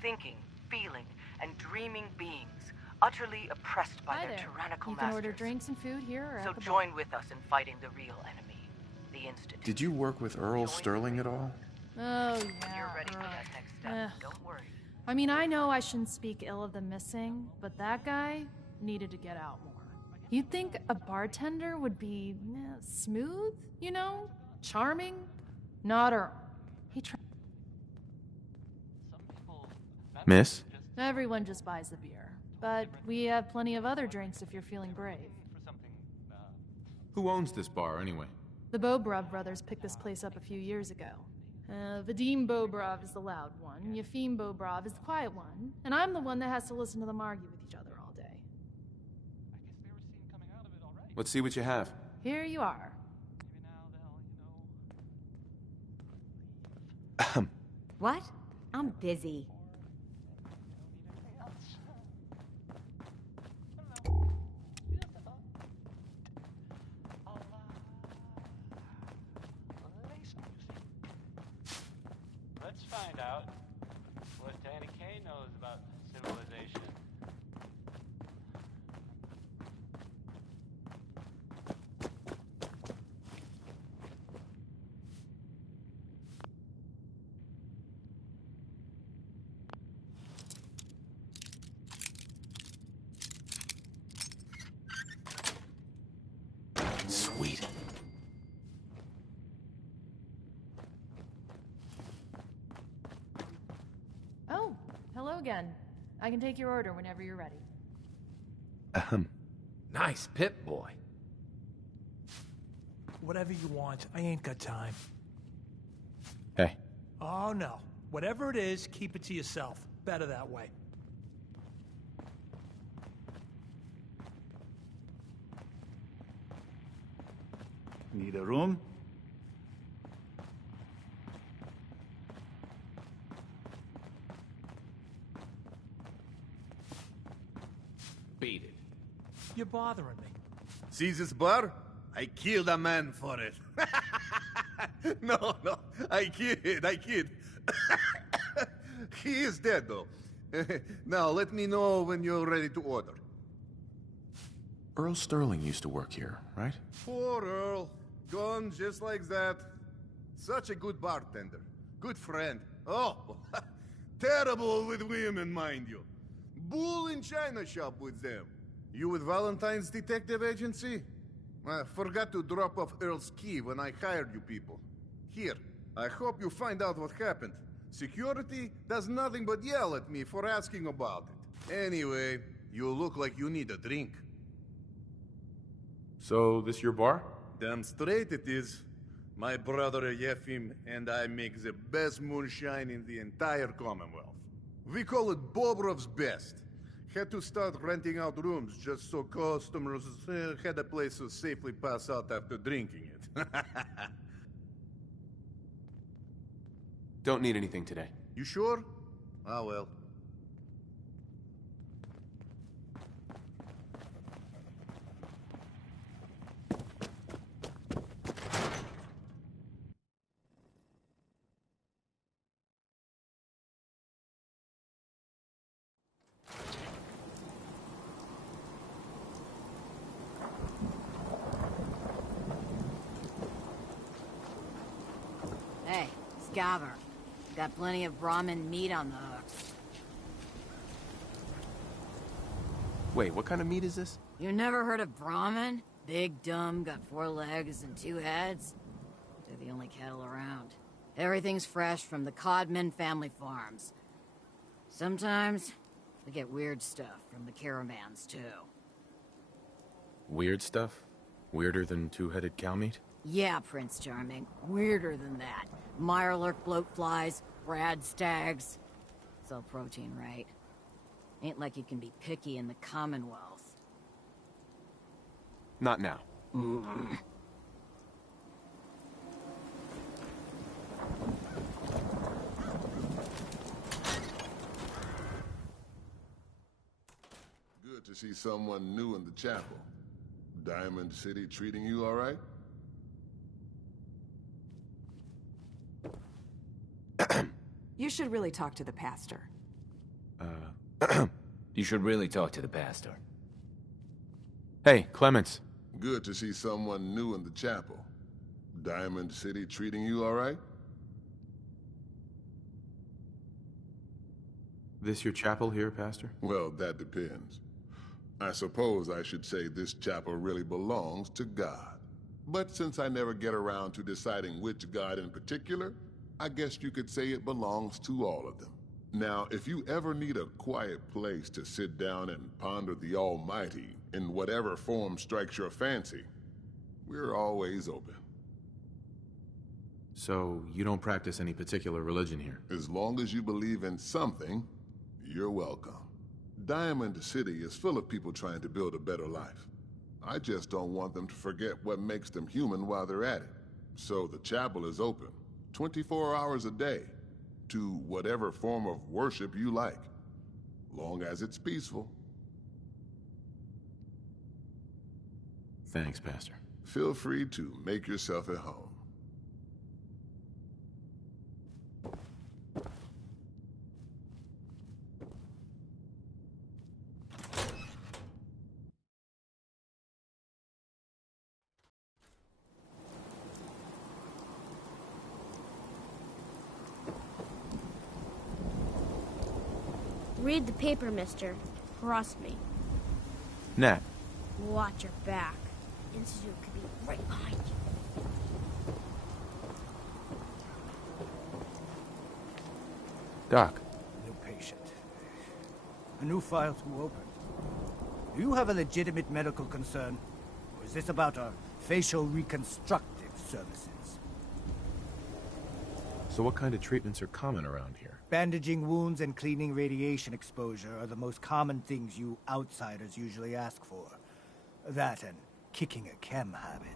Thinking, feeling, and dreaming beings, utterly oppressed by Hi their there. tyrannical You can masters. order drinks and food here or So at the join with us in fighting the real enemy, the Institute. Did you work with Earl Sterling at all? Oh, When yeah. you're ready for that next step, don't worry. I mean, I know I shouldn't speak ill of the missing, but that guy needed to get out more. You'd think a bartender would be smooth, you know? Charming? Not Earl. He Miss? Everyone just buys the beer. But we have plenty of other drinks if you're feeling brave. Who owns this bar, anyway? The Bobrov brothers picked this place up a few years ago. Vadim Bobrov is the loud one, Yefim Bobrov is the quiet one, and I'm the one that has to listen to them argue with each other all day. Let's see what you have. Here you are. What? I'm busy. Let's find out what Danny Kaye knows about civilization. Sweet. Oh, hello again. I can take your order whenever you're ready. Nice pip, boy. Whatever you want. I ain't got time. Hey. Oh, no. Whatever it is, keep it to yourself. Better that way. Need a room? Beat it. You're bothering me. See this bar? I killed a man for it. No, I kid. He is dead, though. Now, let me know when you're ready to order. Earl Sterling used to work here, right? Poor Earl. Gone just like that. Such a good bartender. Good friend. Oh, terrible with women, mind you. Bull in china shop with them. You with Valentine's Detective Agency? I forgot to drop off Earl's key when I hired you people. Here, I hope you find out what happened. Security does nothing but yell at me for asking about it. Anyway, you look like you need a drink. So, this your bar? Damn straight it is. My brother Yefim and I make the best moonshine in the entire Commonwealth. We call it Bobrov's Best. Had to start renting out rooms just so customers had a place to safely pass out after drinking it. Don't need anything today. You sure? Ah, well. Hey, Scaver. Got plenty of Brahmin meat on the hook. Wait, what kind of meat is this? You never heard of Brahmin? Big, dumb, got 4 legs and 2 heads. They're the only cattle around. Everything's fresh from the Codman family farms. Sometimes, we get weird stuff from the caravans, too. Weird stuff? Weirder than 2-headed cow meat? Yeah, Prince Charming. Weirder than that. Mirelurk bloatflies, rad stags. It's all protein, right? Ain't like you can be picky in the Commonwealth. Not now. to see someone new in the chapel. Diamond City treating you all right? You should really talk to the pastor. You should really talk to the pastor. Hey, Clements. Good to see someone new in the chapel. Diamond City treating you all right? This your chapel here, Pastor? Well, that depends. I suppose I should say this chapel really belongs to God. But since I never get around to deciding which God in particular, I guess you could say it belongs to all of them. Now, if you ever need a quiet place to sit down and ponder the Almighty in whatever form strikes your fancy, we're always open. So, you don't practice any particular religion here? As long as you believe in something, you're welcome. Diamond City is full of people trying to build a better life. I just don't want them to forget what makes them human while they're at it. So the chapel is open, 24 hours a day, to whatever form of worship you like, long as it's peaceful. Thanks, Pastor. Feel free to make yourself at home. Read the paper, mister. Trust me. Nat. Watch your back. Institute could be right behind you. Doc. New patient. A new file to open. Do you have a legitimate medical concern? Or is this about our facial reconstructive services? So what kind of treatments are common around here? Bandaging wounds and cleaning radiation exposure are the most common things you outsiders usually ask for. That and kicking a chem habit.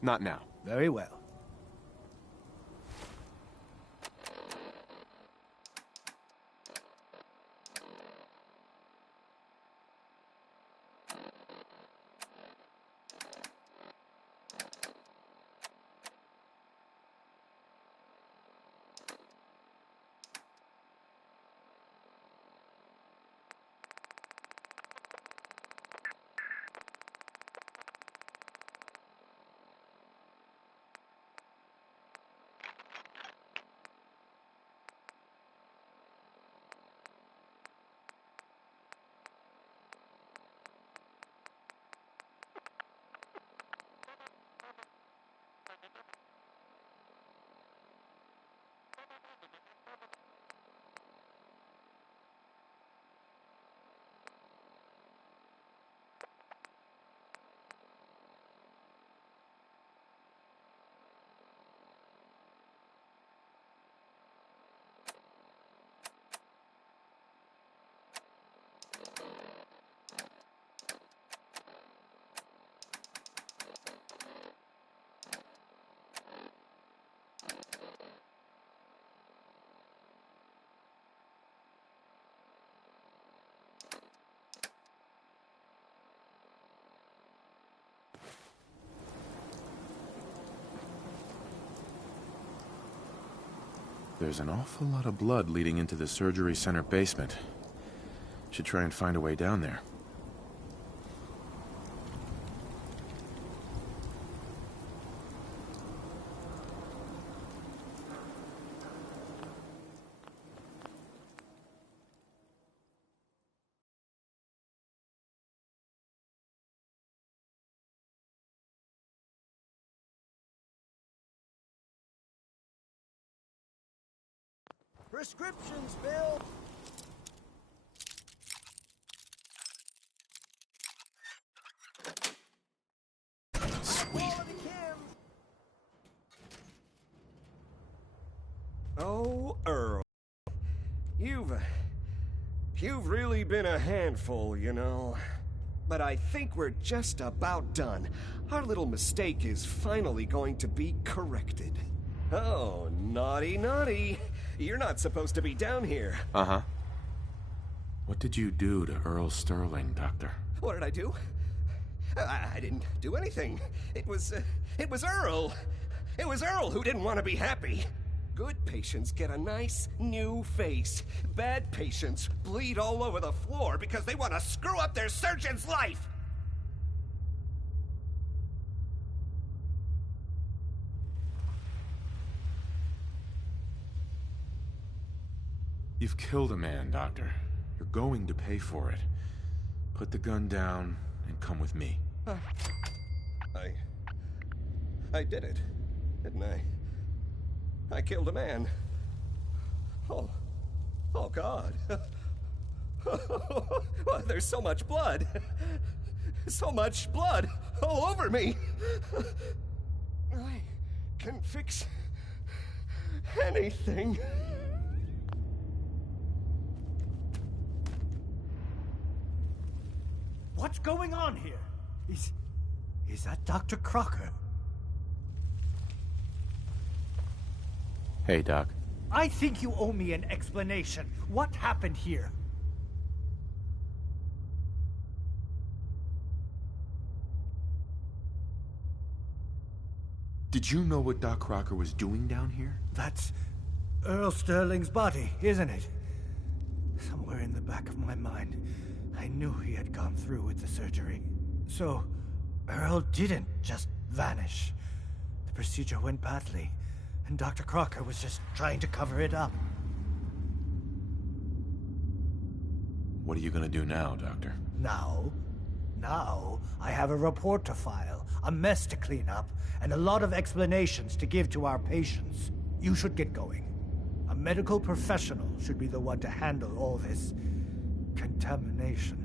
Not now. Very well. There's an awful lot of blood leading into the surgery center basement. Should try and find a way down there. Prescriptions, Bill! Sweet. Oh, Earl. You've really been a handful, you know. But I think we're just about done. Our little mistake is finally going to be corrected. Oh, naughty, naughty. You're not supposed to be down here. Uh-huh. What did you do to Earl Sterling, Doctor? What did I do? I didn't do anything. It was Earl. It was Earl who didn't want to be happy. Good patients get a nice, new face. Bad patients bleed all over the floor because they want to screw up their surgeon's life! You've killed a man, Doctor. You're going to pay for it. Put the gun down and come with me. I did it, didn't I? I killed a man. Oh God. Well, there's so much blood. So much blood all over me. I can fix anything. What's going on here? Is that Dr. Crocker? Hey, Doc. I think you owe me an explanation. What happened here? Did you know what Doc Crocker was doing down here? That's Earl Sterling's body, isn't it? Somewhere in the back of my mind, I knew he had gone through with the surgery. So, Earl didn't just vanish. The procedure went badly, and Dr. Crocker was just trying to cover it up. What are you gonna do now, Doctor? Now, I have a report to file, a mess to clean up, and a lot of explanations to give to our patients. You should get going. A medical professional should be the one to handle all this contamination.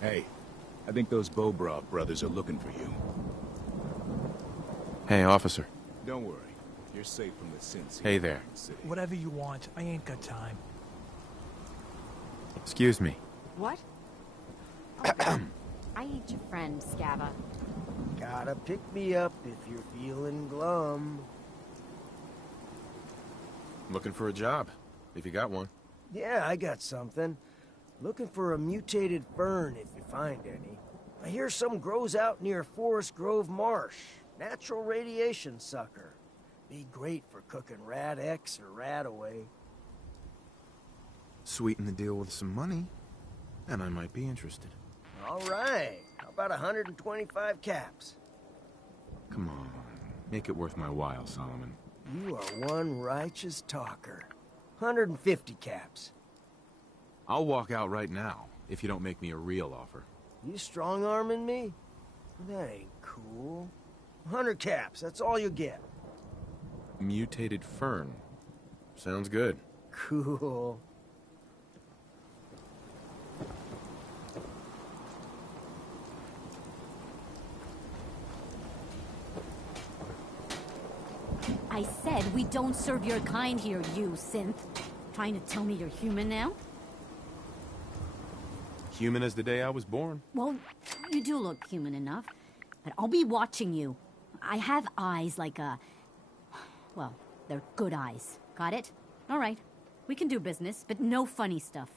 Hey, I think those Bobrov brothers are looking for you. Hey, officer. Don't worry. You're safe from the synths. Hey there. Whatever you want. I ain't got time. Excuse me. What? I ain't your friend, Scabba. Gotta pick me up if you're feeling glum. Looking for a job, if you got one. Yeah, I got something. Looking for a mutated fern if you find any. I hear some grows out near Forest Grove Marsh. Natural radiation sucker. Be great for cooking rat X or rat away. Sweeten the deal with some money, and I might be interested. All right. How about 125 caps? Come on. Make it worth my while, Solomon. You are one righteous talker. 150 caps. I'll walk out right now, if you don't make me a real offer. You strong-arming me? That ain't cool. 100 caps, that's all you get. Mutated fern. Sounds good. Cool. I said we don't serve your kind here, you synth. Trying to tell me you're human now? Human as the day I was born. Well, you do look human enough. But I'll be watching you. I have eyes like a... Well, they're good eyes. Got it? All right. We can do business, but no funny stuff.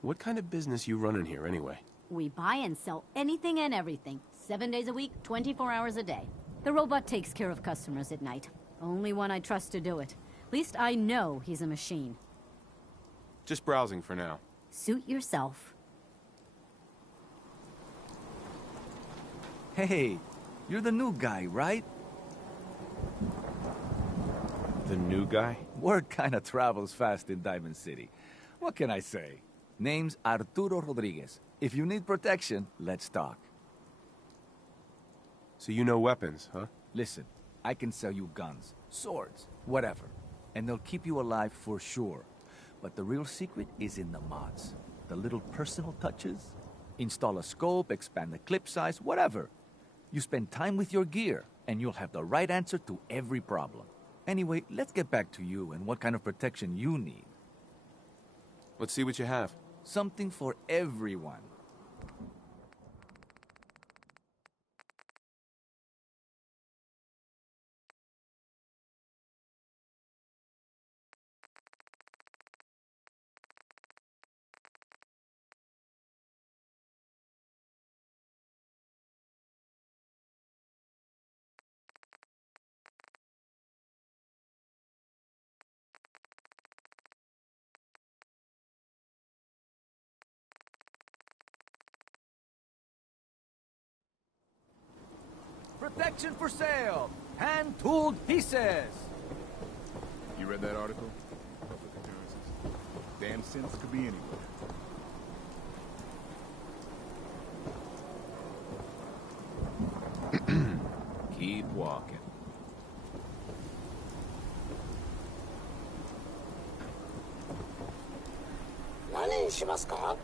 What kind of business you running here, anyway? We buy and sell anything and everything. 7 days a week, 24 hours a day. The robot takes care of customers at night. Only one I trust to do it. At least I know he's a machine. Just browsing for now. Suit yourself. Hey, you're the new guy, right? The new guy? Word kinda travels fast in Diamond City. What can I say? Name's Arturo Rodriguez. If you need protection, let's talk. So you know weapons, huh? Listen, I can sell you guns, swords, whatever. And they'll keep you alive for sure. But the real secret is in the mods. the little personal touches. Install a scope, expand the clip size, whatever. You spend time with your gear, and you'll have the right answer to every problem. Anyway, let's get back to you and what kind of protection you need. Let's see what you have. Something for everyone. Protection for sale! Hand-tooled pieces! You read that article? Public appearances. Damn sense could be anywhere. Keep walking. Whatしますか?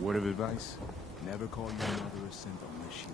Word of advice? Never call your mother a simp unless she...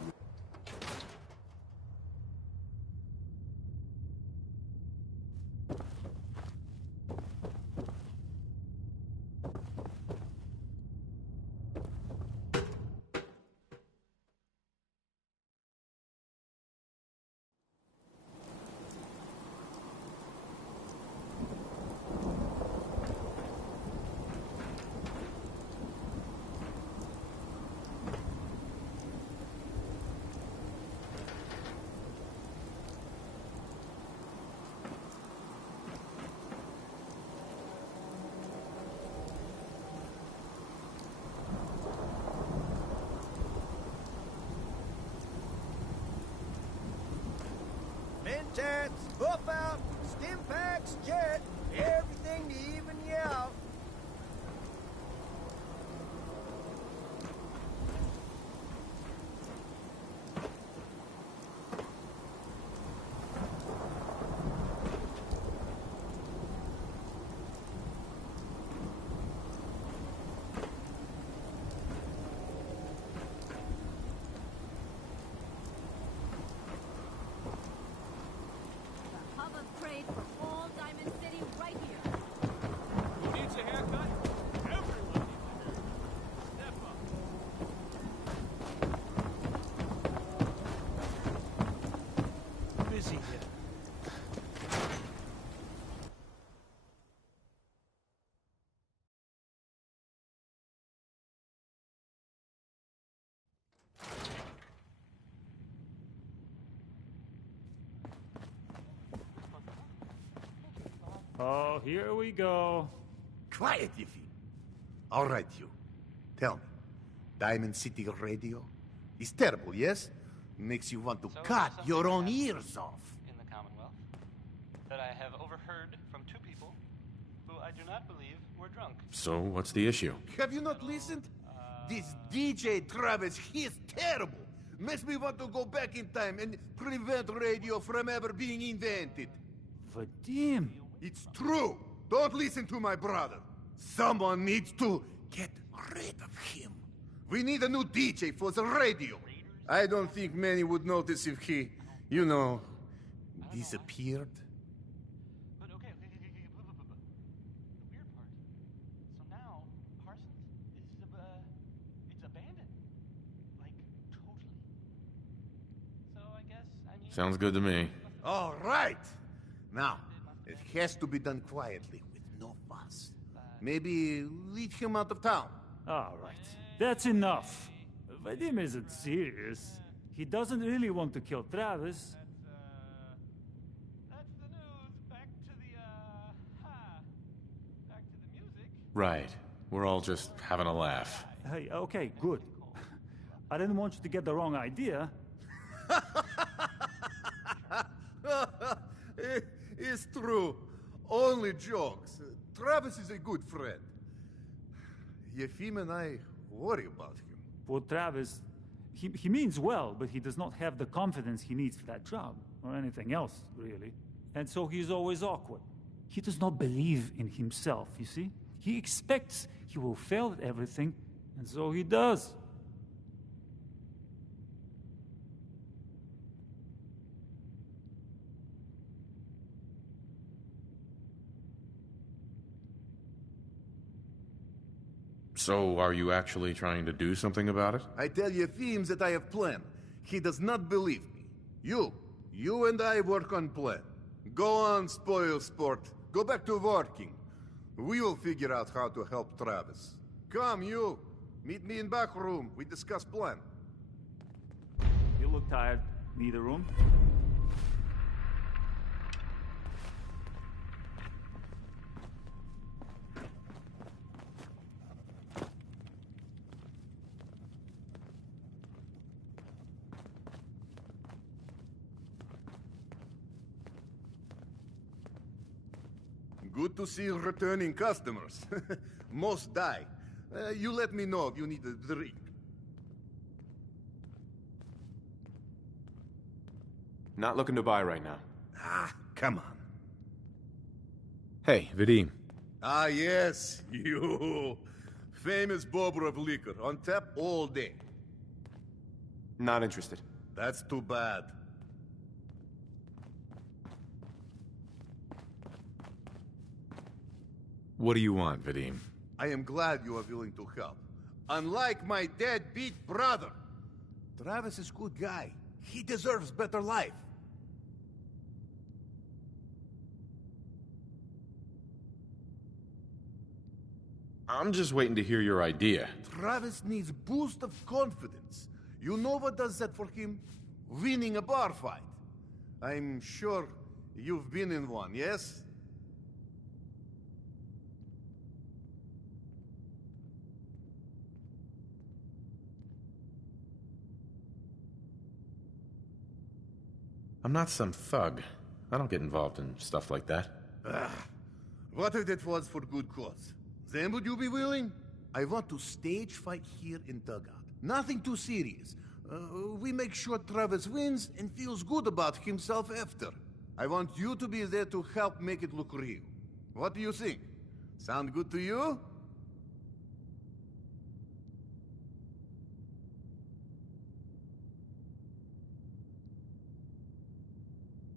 tats, hoof out, stim packs, jet, everything to even you out. Oh, here we go. Quiet, Yiffy. All right, you. Tell me. Diamond City Radio? It's terrible, yes? Makes you want to cut your own ears off. In the Commonwealth, that I have overheard from two people who I do not believe were drunk. So, what's the issue? Have you not listened? This DJ Travis, he's terrible. Makes me want to go back in time and prevent radio from ever being invented. Vadim! It's true. Don't listen to my brother. Someone needs to get rid of him. We need a new DJ for the radio. I don't think many would notice if he, you know, disappeared. But okay. The weird part. So now Parsons is it's abandoned, like totally. So I guess Sounds good to me. All right. Now, it has to be done quietly, with no fuss. Maybe lead him out of town. All right. That's enough. Vadim isn't serious. He doesn't really want to kill Travis. That's the news. Back to the music. Right. We're all just having a laugh. Hey, okay, good. I didn't want you to get the wrong idea. It's true. Only jokes. Travis is a good friend. Yefim and I worry about him. Poor Travis, he means well, but he does not have the confidence he needs for that job, or anything else, really. And so he's always awkward. He does not believe in himself, you see? He expects he will fail at everything, and so he does. So, are you actually trying to do something about it? I tell Yefim that I have plan. He does not believe me. You and I work on plan. Go on, spoil sport. Go back to working. We will figure out how to help Travis. Come, you. Meet me in back room. We discuss plan. You look tired. Need a room? Good to see returning customers. Most die. You let me know if you need a drink. Not looking to buy right now. Ah, come on. Hey, Vadim. Ah, yes, you. Famous bobber of liquor, on tap all day. Not interested. That's too bad. What do you want, Vadim? I am glad you are willing to help. Unlike my deadbeat brother. Travis is a good guy. He deserves better life. I'm just waiting to hear your idea. Travis needs boost of confidence. You know what does that for him? Winning a bar fight. I'm sure you've been in one, yes? I'm not some thug. I don't get involved in stuff like that. What if it was for good cause? Then would you be willing? I want to stage fight here in Dugout. Nothing too serious. We make sure Travis wins and feels good about himself after. I want you to be there to help make it look real. What do you think? Sound good to you?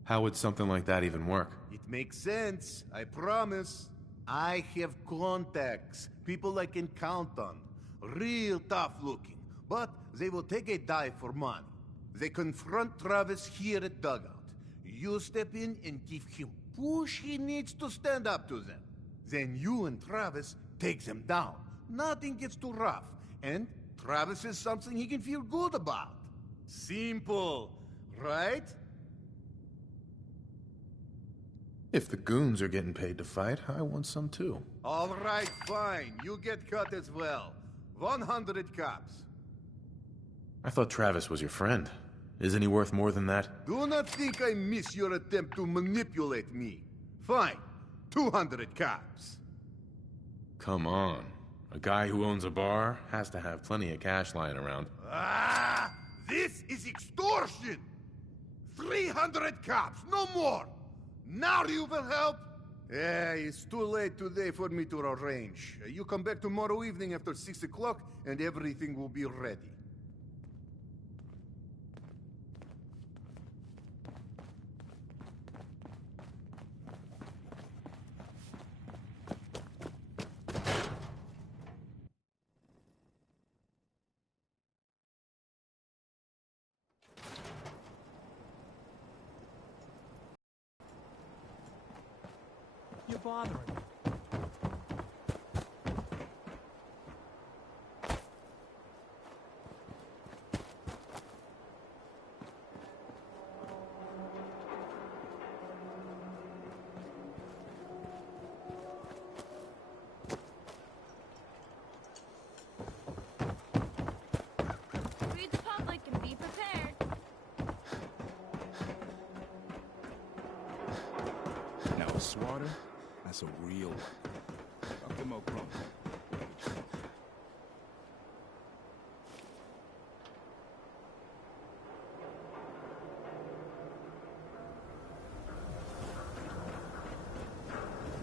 How would something like that even work? It makes sense, I promise. I have contacts, people I can count on. Real tough looking, but they will take a dive for money. They confront Travis here at Dugout. You step in and give him push he needs to stand up to them. Then you and Travis take them down. Nothing gets too rough, and Travis is something he can feel good about. Simple, right? If the goons are getting paid to fight, I want some too. All right, fine. You get cut as well. 100 cops. I thought Travis was your friend. Isn't he worth more than that? Do not think I miss your attempt to manipulate me. Fine. 200 cops. Come on. A guy who owns a bar has to have plenty of cash lying around. Ah! This is extortion! 300 cops, no more! Now you will help? Yeah, it's too late today for me to arrange. You come back tomorrow evening after 6 o'clock and everything will be ready. You're bothering me. Read the public and be prepared. Now, a swatter? That's a real one. Fuck them all crumb.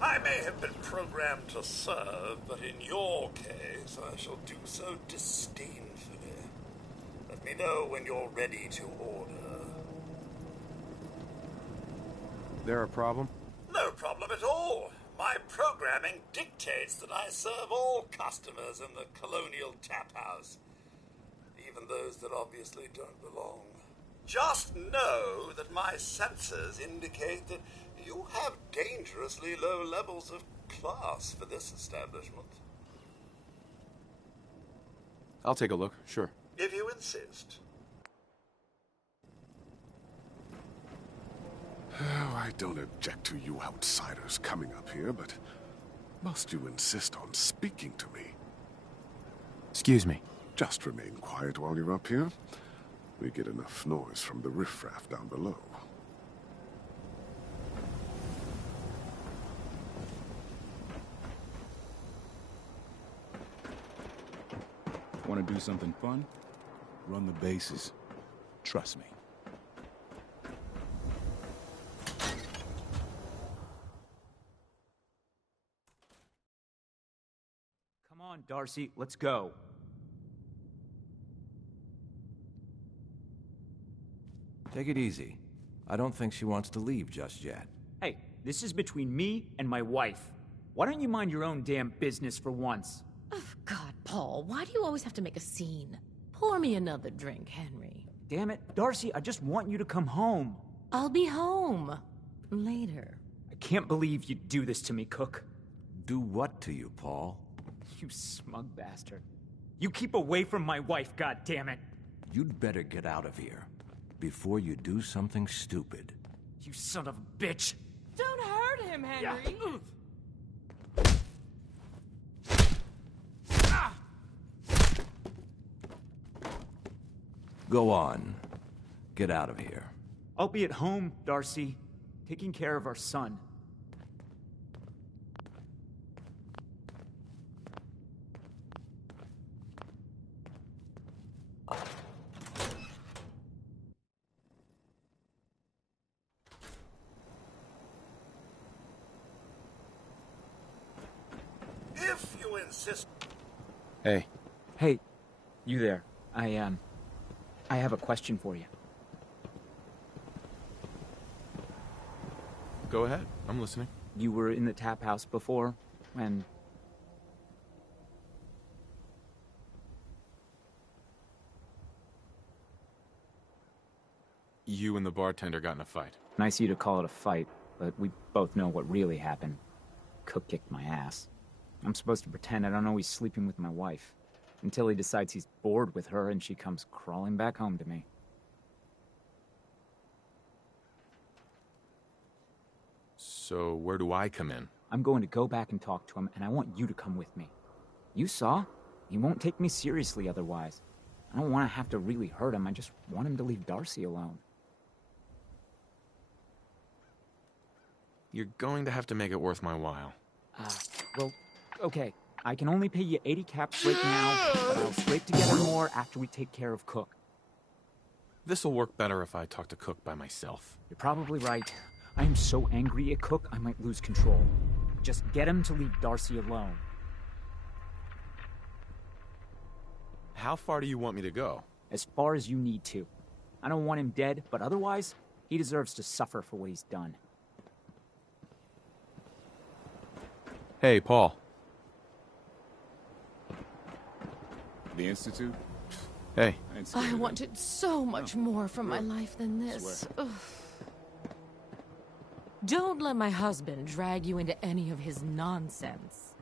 I may have been programmed to serve, but in your case, I shall do so disdainfully. Let me know when you're ready to order. There a problem? No problem at all. My programming dictates that I serve all customers in the Colonial Tap House, even those that obviously don't belong. Just know that my sensors indicate that you have dangerously low levels of class for this establishment. I'll take a look, sure. If you insist. Oh, I don't object to you outsiders coming up here, but must you insist on speaking to me? Excuse me. Just remain quiet while you're up here. We get enough noise from the riffraff down below. Want to do something fun? Run the bases. Trust me. Come on, Darcy, let's go. Take it easy. I don't think she wants to leave just yet. Hey, this is between me and my wife. Why don't you mind your own damn business for once? Oh, God, Paul, why do you always have to make a scene? Pour me another drink, Henry. Damn it, Darcy, I just want you to come home. I'll be home. Later. I can't believe you'd do this to me, Cook. Do what to you, Paul? You smug bastard. You keep away from my wife, goddammit. You'd better get out of here before you do something stupid. You son of a bitch. Don't hurt him, Henry. Yeah. Go on. Get out of here. I'll be at home, Darcy. taking care of our son. If you insist. Hey. Hey, you there. I have a question for you. Go ahead. I'm listening. You were in the tap house before, when... You and the bartender got in a fight. Nice of you to call it a fight, but we both know what really happened. Cook kicked my ass. I'm supposed to pretend I don't know he's sleeping with my wife, until he decides he's bored with her and she comes crawling back home to me. So where do I come in? I'm going to go back and talk to him, and I want you to come with me. You saw? He won't take me seriously otherwise. I don't want to have to really hurt him. I just want him to leave Darcy alone. You're going to have to make it worth my while. Well, okay. I can only pay you 80 caps right now, but I'll scrape together more after we take care of Cook. This'll work better if I talk to Cook by myself. You're probably right. I am so angry at Cook, I might lose control. Just get him to leave Darcy alone. How far do you want me to go? As far as you need to. I don't want him dead, but otherwise, he deserves to suffer for what he's done. Hey, Paul. The Institute? Hey. I wanted so much more from my life than this. Ugh. Don't let my husband drag you into any of his nonsense.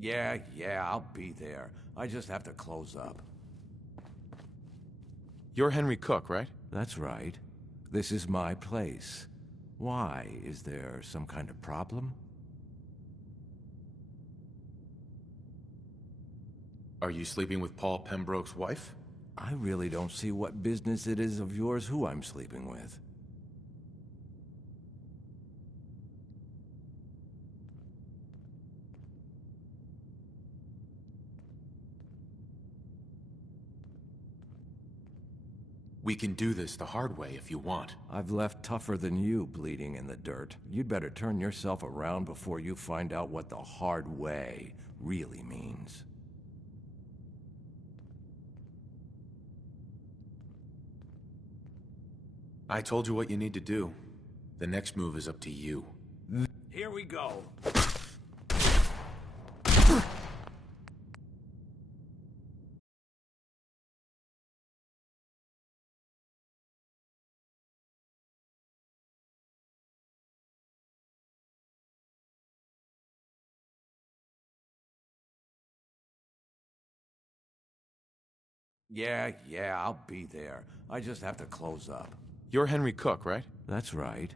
Yeah, I'll be there. I just have to close up. You're Henry Cook, right? That's right. This is my place. Why? Is there some kind of problem? Are you sleeping with Paul Pembroke's wife? I really don't see what business it is of yours who I'm sleeping with. We can do this the hard way if you want. I've left tougher than you bleeding in the dirt. You'd better turn yourself around before you find out what the hard way really means. I told you what you need to do. The next move is up to you. Here we go. Yeah, I'll be there. I just have to close up. You're Henry Cook, right? That's right.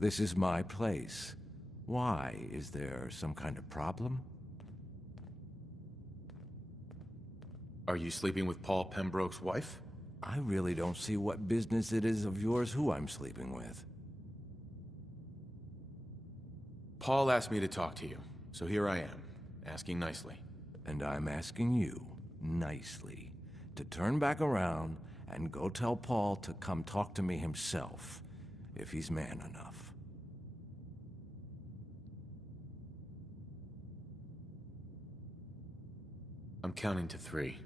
This is my place. Why? Is there some kind of problem? Are you sleeping with Paul Pembroke's wife? I really don't see what business it is of yours who I'm sleeping with. Paul asked me to talk to you, so here I am, asking nicely. And I'm asking you, nicely, to turn back around and go tell Paul to come talk to me himself, if he's man enough. I'm counting to 3.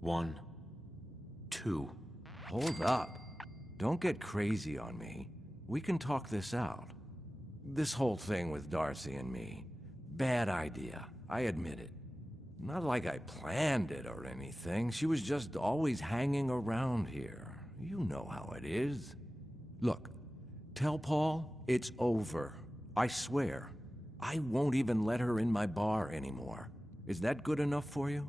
1, 2. Hold up. Don't get crazy on me. We can talk this out. This whole thing with Darcy and me, bad idea. I admit it. Not like I planned it or anything. She was just always hanging around here. You know how it is. Look, tell Paul it's over. I swear. I won't even let her in my bar anymore. Is that good enough for you?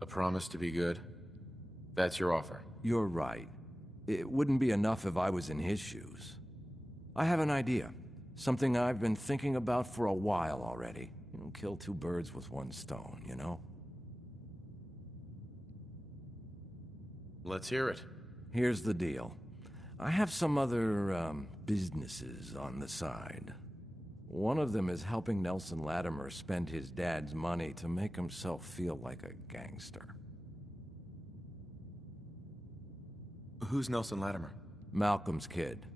A promise to be good? That's your offer? You're right. It wouldn't be enough if I was in his shoes. I have an idea. Something I've been thinking about for a while already. Kill two birds with one stone, you know? Let's hear it. Here's the deal. I have some other, businesses on the side. One of them is helping Nelson Latimer spend his dad's money to make himself feel like a gangster. Who's Nelson Latimer? Malcolm's kid.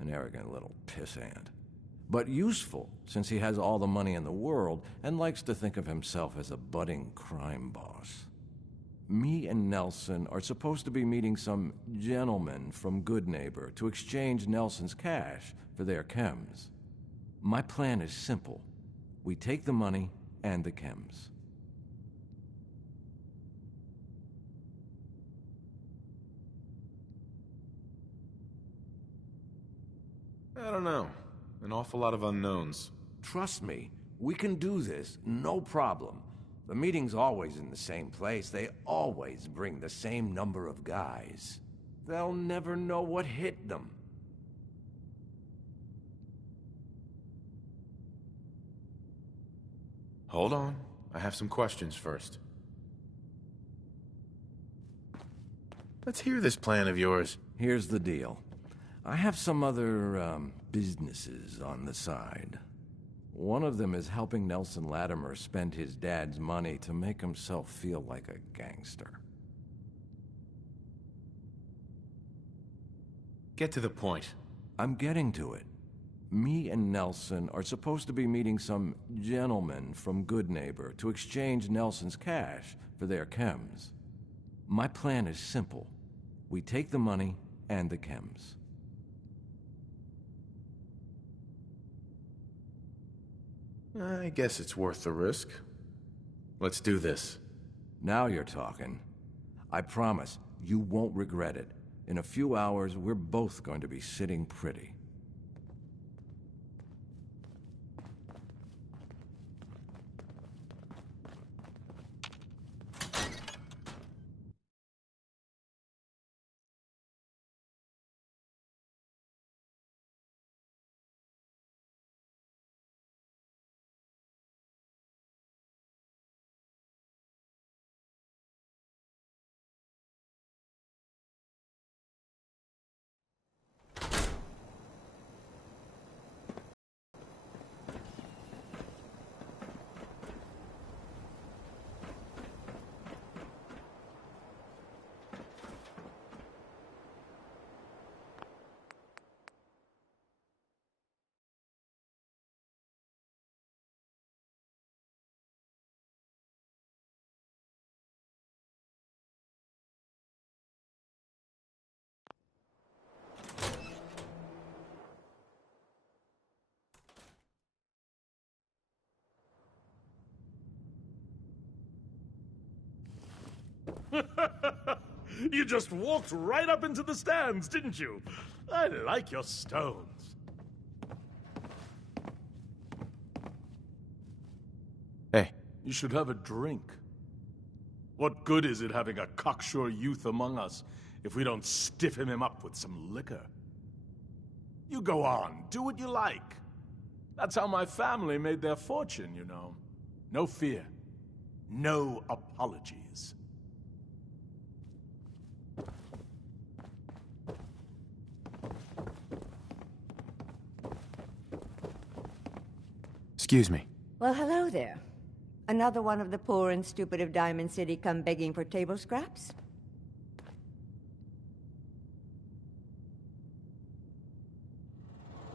An arrogant little pissant. But useful, since he has all the money in the world and likes to think of himself as a budding crime boss. Me and Nelson are supposed to be meeting some gentleman from Goodneighbor to exchange Nelson's cash for their chems. My plan is simple. We take the money and the chems. I don't know. An awful lot of unknowns. Trust me, we can do this, no problem. The meeting's always in the same place. They always bring the same number of guys. They'll never know what hit them. Hold on. I have some questions first. Let's hear this plan of yours. Here's the deal. I have some other, businesses on the side. One of them is helping Nelson Latimer spend his dad's money to make himself feel like a gangster. Get to the point. I'm getting to it. Me and Nelson are supposed to be meeting some gentleman from Goodneighbor to exchange Nelson's cash for their chems. My plan is simple. We take the money and the chems. I guess it's worth the risk. Let's do this. Now you're talking. I promise, you won't regret it. In a few hours, we're both going to be sitting pretty. You just walked right up into the stands, didn't you? I like your stones. Hey. You should have a drink. What good is it having a cocksure youth among us if we don't stiffen him up with some liquor? You go on, do what you like. That's how my family made their fortune, you know. No fear. No apologies. Excuse me. Well, hello there. Another one of the poor and stupid of Diamond City come begging for table scraps?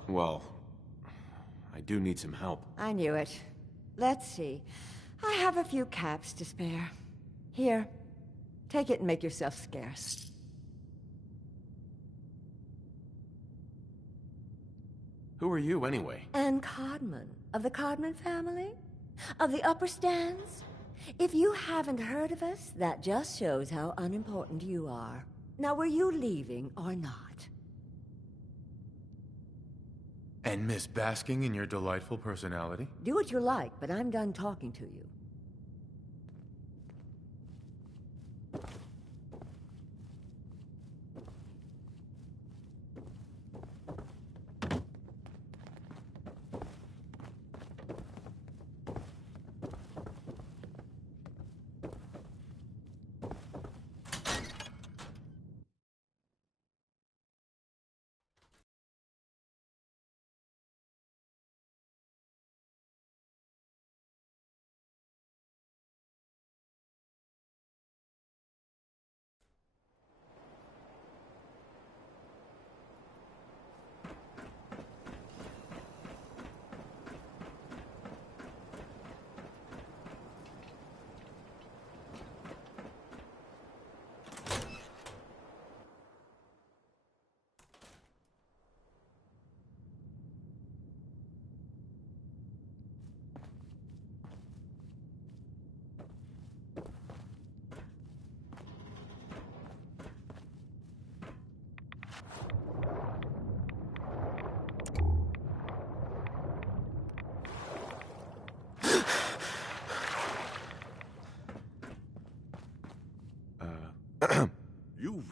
Well, I do need some help. I knew it. Let's see. I have a few caps to spare. Here, take it and make yourself scarce. Who are you, anyway? Anne Codman, of the Codman family? Of the upper stands? If you haven't heard of us, that just shows how unimportant you are. Now, were you leaving or not? And Miss basking in your delightful personality? Do what you like, but I'm done talking to you.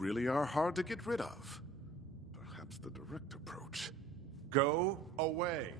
really are hard to get rid of. Perhaps the direct approach. Go away.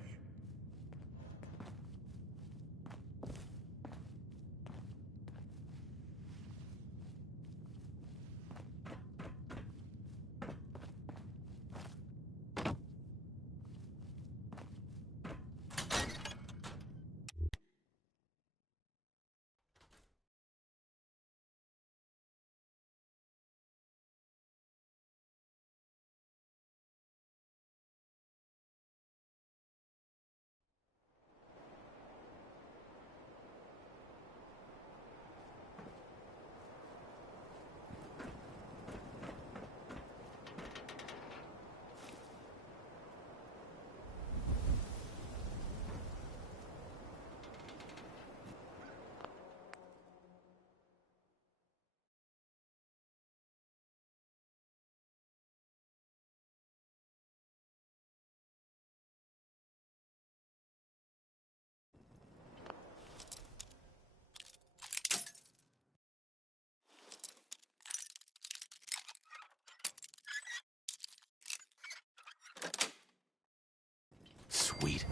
Sweet.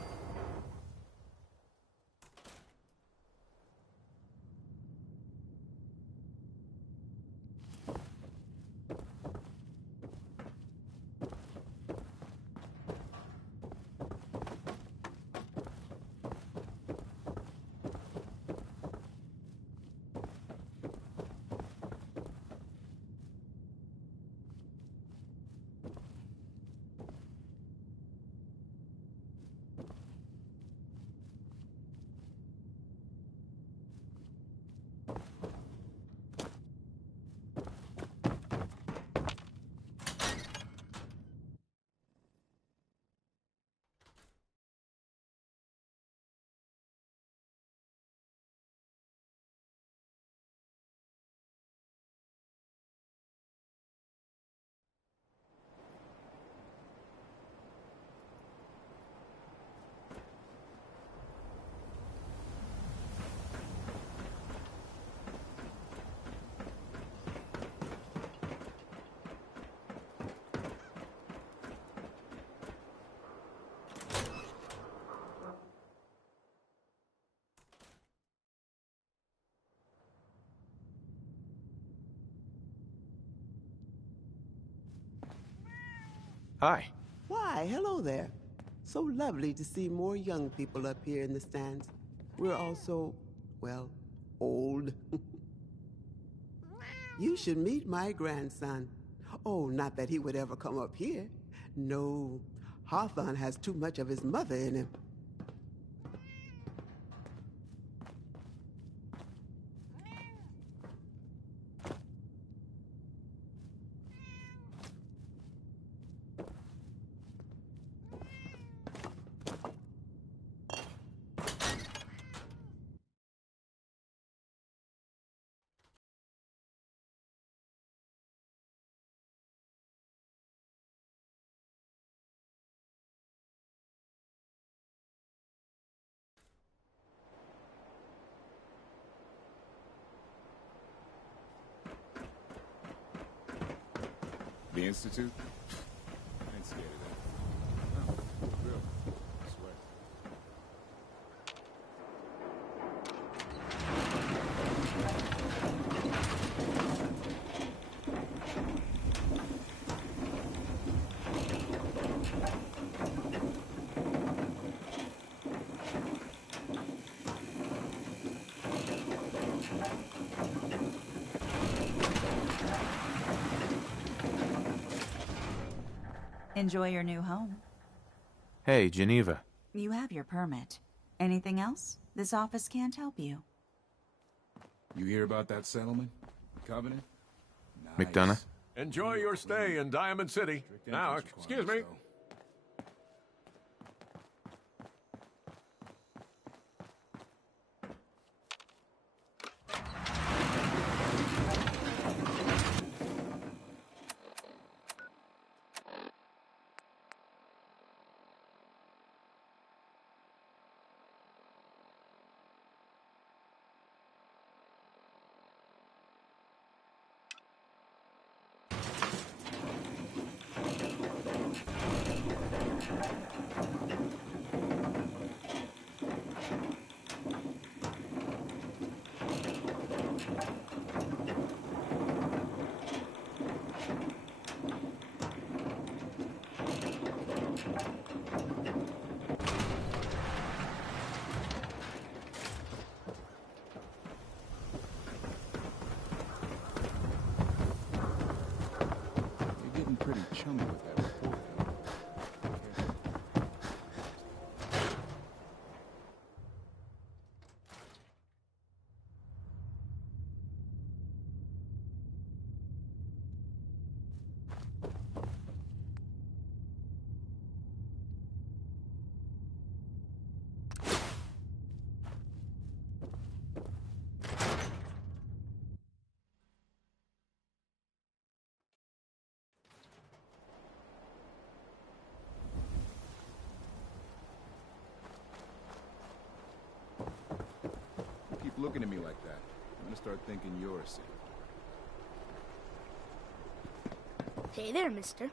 Hi. Why, hello there. So lovely to see more young people up here in the stands. We're all so, well, old. You should meet my grandson. Oh, not that he would ever come up here. No, Hawthorne has too much of his mother in him. The Institute? I ain't scared of that. No, real. I swear. Enjoy your new home. Hey, Geneva. You have your permit. Anything else? This office can't help you. You hear about that settlement? Covenant? McDonough? Enjoy your stay in Diamond City. Now, excuse me. tell me what that report held. Keep looking at me like that. I'm gonna start thinking you're a saint. Hey there, mister.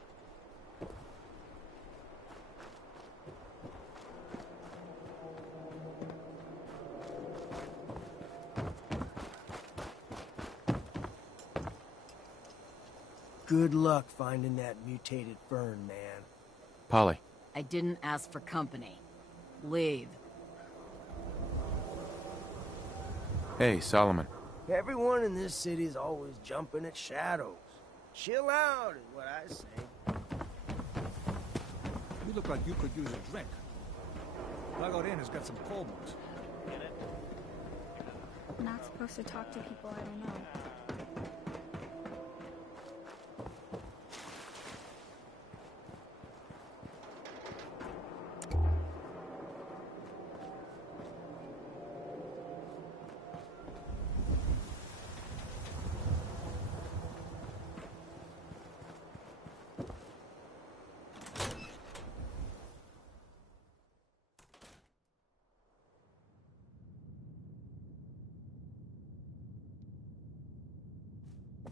Good luck finding that mutated fern, man. Polly. I didn't ask for company. Leave. Hey, Solomon. Everyone in this city's always jumping at shadows. Chill out is what I say. You look like you could use a drink. Lagorin has got some cold ones. Get it? I'm not supposed to talk to people I don't know.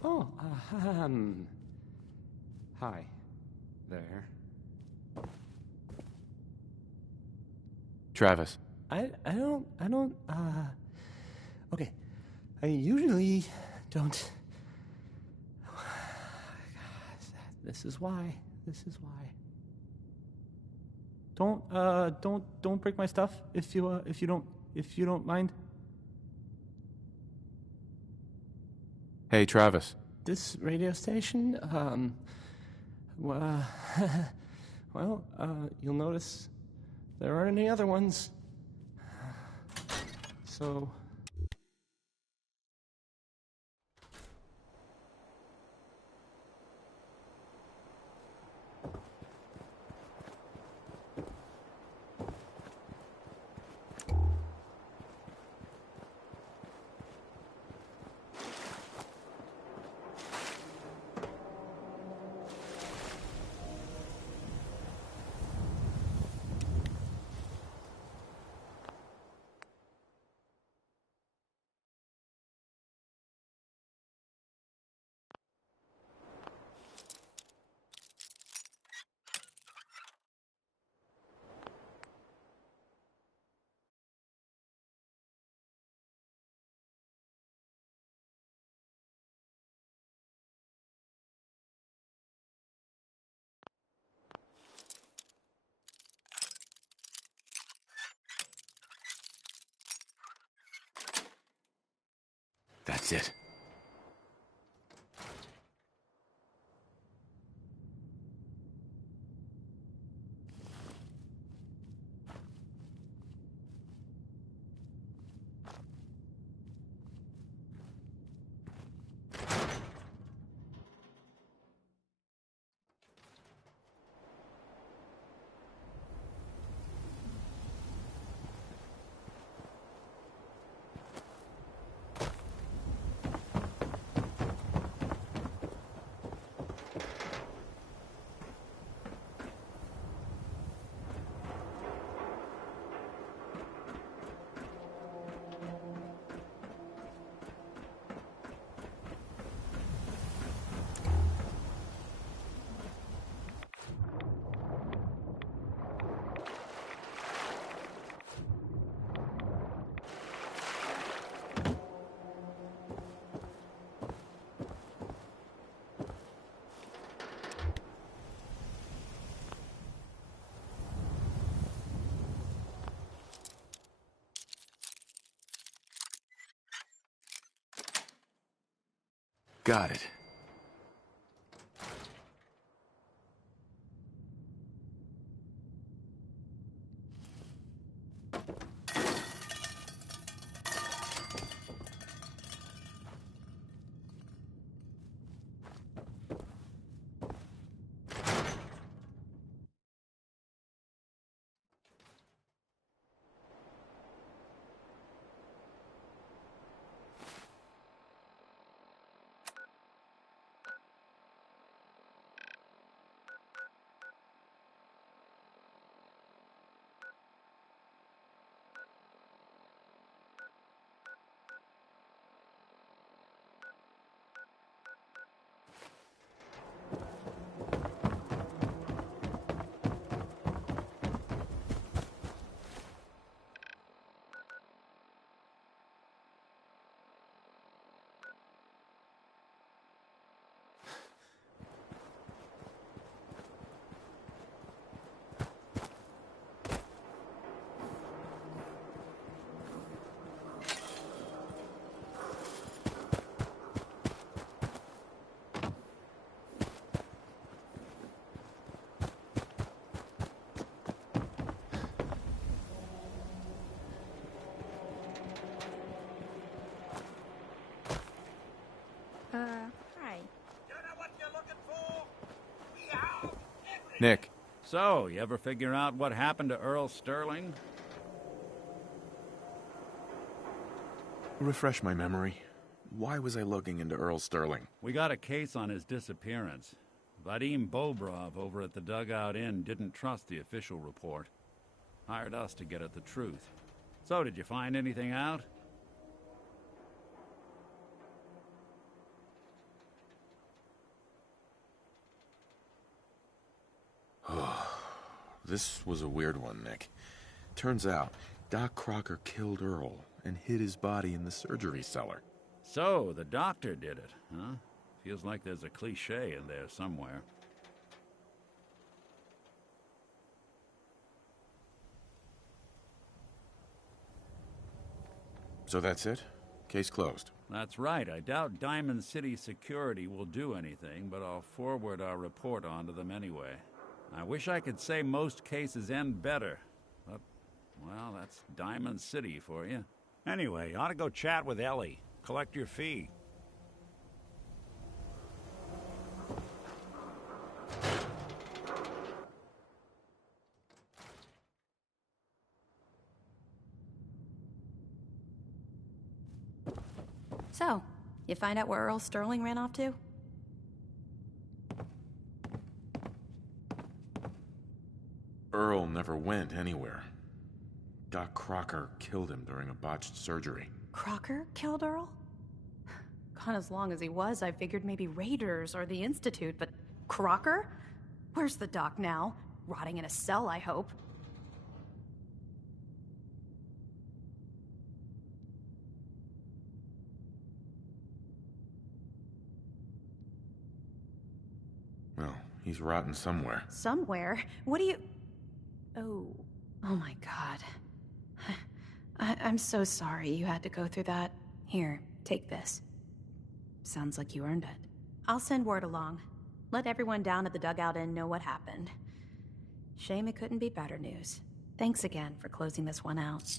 Oh, hi there. Travis. I don't, okay. I usually don't. This is why. Don't break my stuff if you don't mind. Hey, Travis. This radio station, well, you'll notice there aren't any other ones. So... That's it. Got it. Nick. So, you ever figure out what happened to Earl Sterling? Refresh my memory. Why was I looking into Earl Sterling? We got a case on his disappearance. Vadim Bobrov over at the Dugout Inn didn't trust the official report. Hired us to get at the truth. So, did you find anything out? This was a weird one, Nick. Turns out, Doc Crocker killed Earl and hid his body in the surgery cellar. So, the doctor did it, huh? Feels like there's a cliché in there somewhere. So that's it? Case closed. That's right. I doubt Diamond City Security will do anything, but I'll forward our report on to them anyway. I wish I could say most cases end better, but, well, that's Diamond City for you. Anyway, you ought to go chat with Ellie. Collect your fee. So, you find out where Earl Sterling ran off to? Earl never went anywhere. Doc Crocker killed him during a botched surgery. Crocker killed Earl? Gone as long as he was, I figured maybe Raiders or the Institute, but Crocker? Where's the doc now? Rotting in a cell, I hope. Well, he's rotten somewhere. Somewhere? What do you... Oh my God. I'm so sorry you had to go through that. Here, take this. Sounds like you earned it. I'll send word along. Let everyone down at the Dugout Inn know what happened. Shame it couldn't be better news. Thanks again for closing this one out.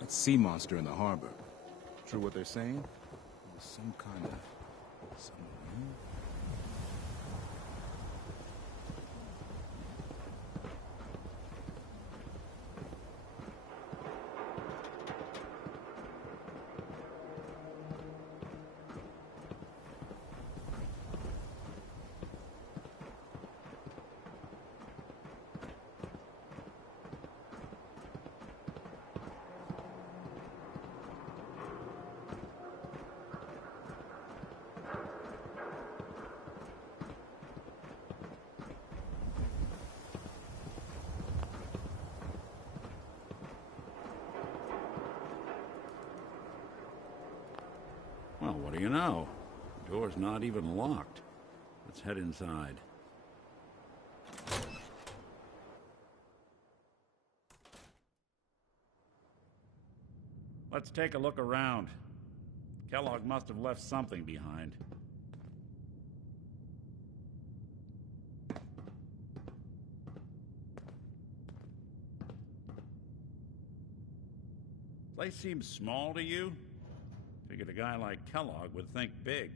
That sea monster in the harbor. True what they're saying? It was some kind of... submarine? Well, what do you know? The door's not even locked. Let's head inside. Let's take a look around. Kellogg must have left something behind. Place seems small to you? Figured a guy like Kellogg would think big.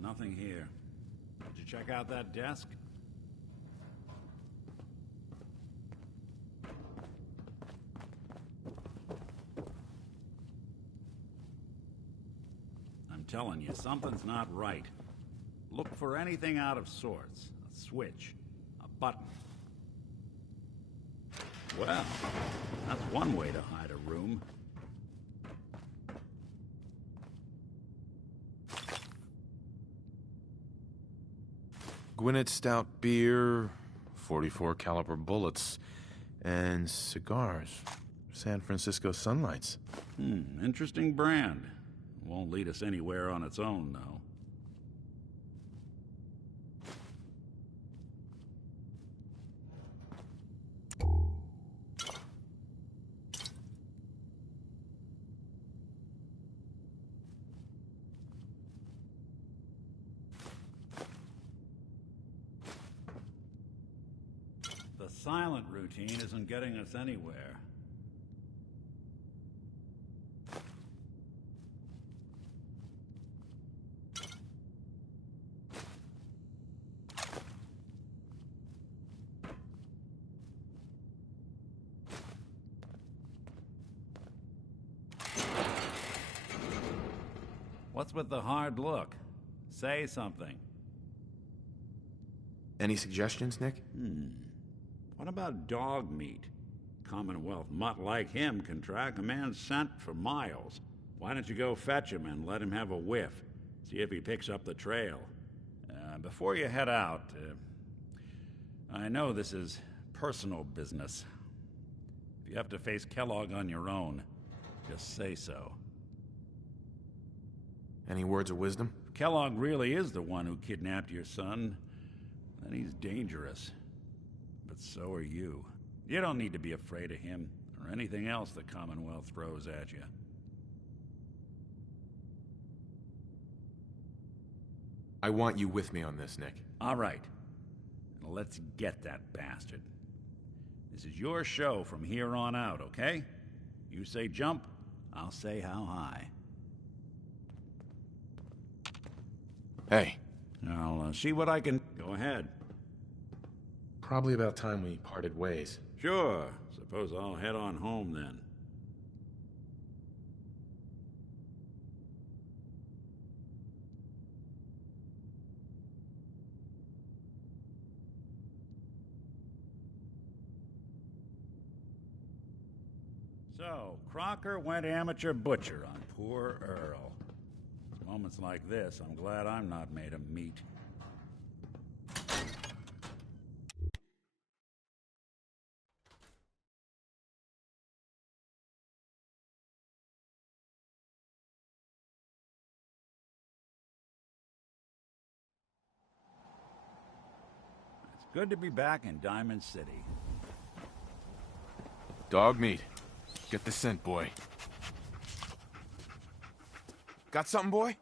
Nothing here. Did you check out that desk? I'm telling you, something's not right. Look for anything out of sorts. A switch. A button. Well, that's one way to hide a room. Gwinnett Stout beer, .44 caliber bullets, and cigars. San Francisco Sunlights. Interesting brand. Won't lead us anywhere on its own, though. The silent routine isn't getting us anywhere. What's with the hard look? Say something. Any suggestions, Nick? What about dog meat? Commonwealth mutt like him can track a man's scent for miles. Why don't you go fetch him and let him have a whiff? See if he picks up the trail. Before you head out, I know this is personal business. If you have to face Kellogg on your own, just say so. Any words of wisdom? If Kellogg really is the one who kidnapped your son, then he's dangerous. But so are you. You don't need to be afraid of him, or anything else the Commonwealth throws at you. I want you with me on this, Nick. All right. Now let's get that bastard. This is your show from here on out, okay? You say jump, I'll say how high. Hey. I'll see what I can... Go ahead. Probably about time we parted ways. Sure. Suppose I'll head on home then. So, Crocker went amateur butcher on poor Earl. It's moments like this, I'm glad I'm not made of meat. It's good to be back in Diamond City. Dog meat. Get the scent, boy. Got something, boy?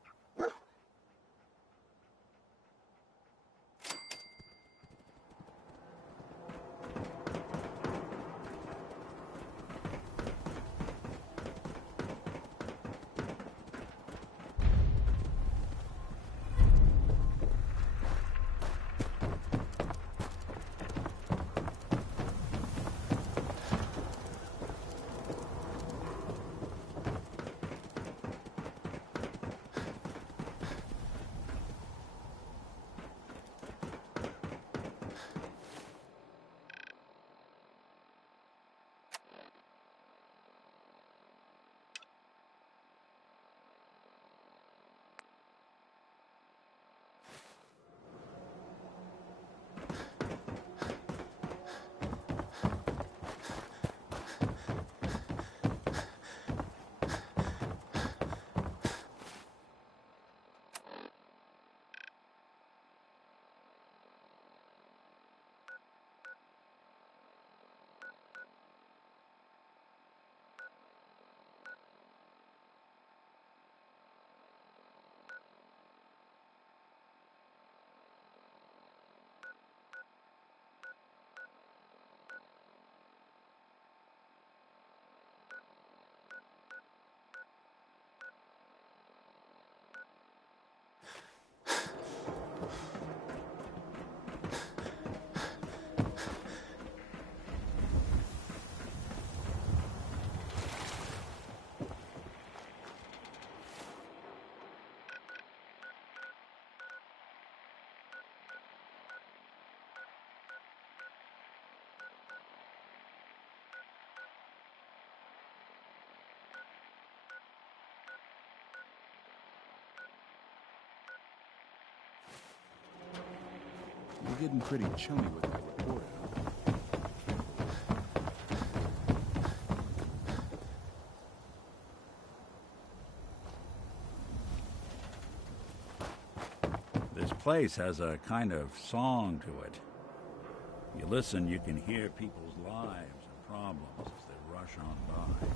You're getting pretty chummy with that reporter. place has a kind of song to it. If you listen, you can hear people's lives and problems as they rush on by.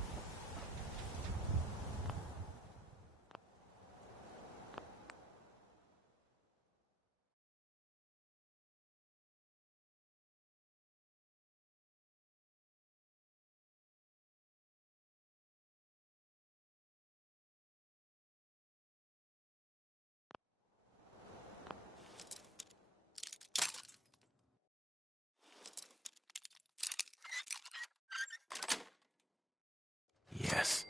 Yes.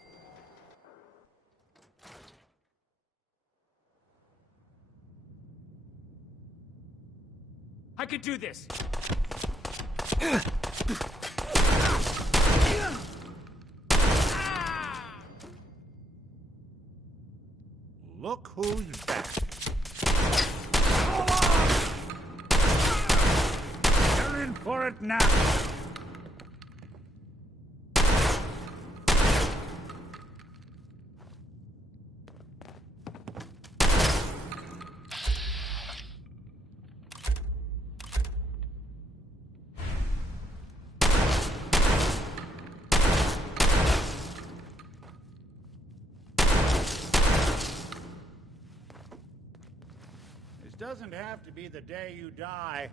I could do this! Look who's back. You're in for it now! This doesn't have to be the day you die.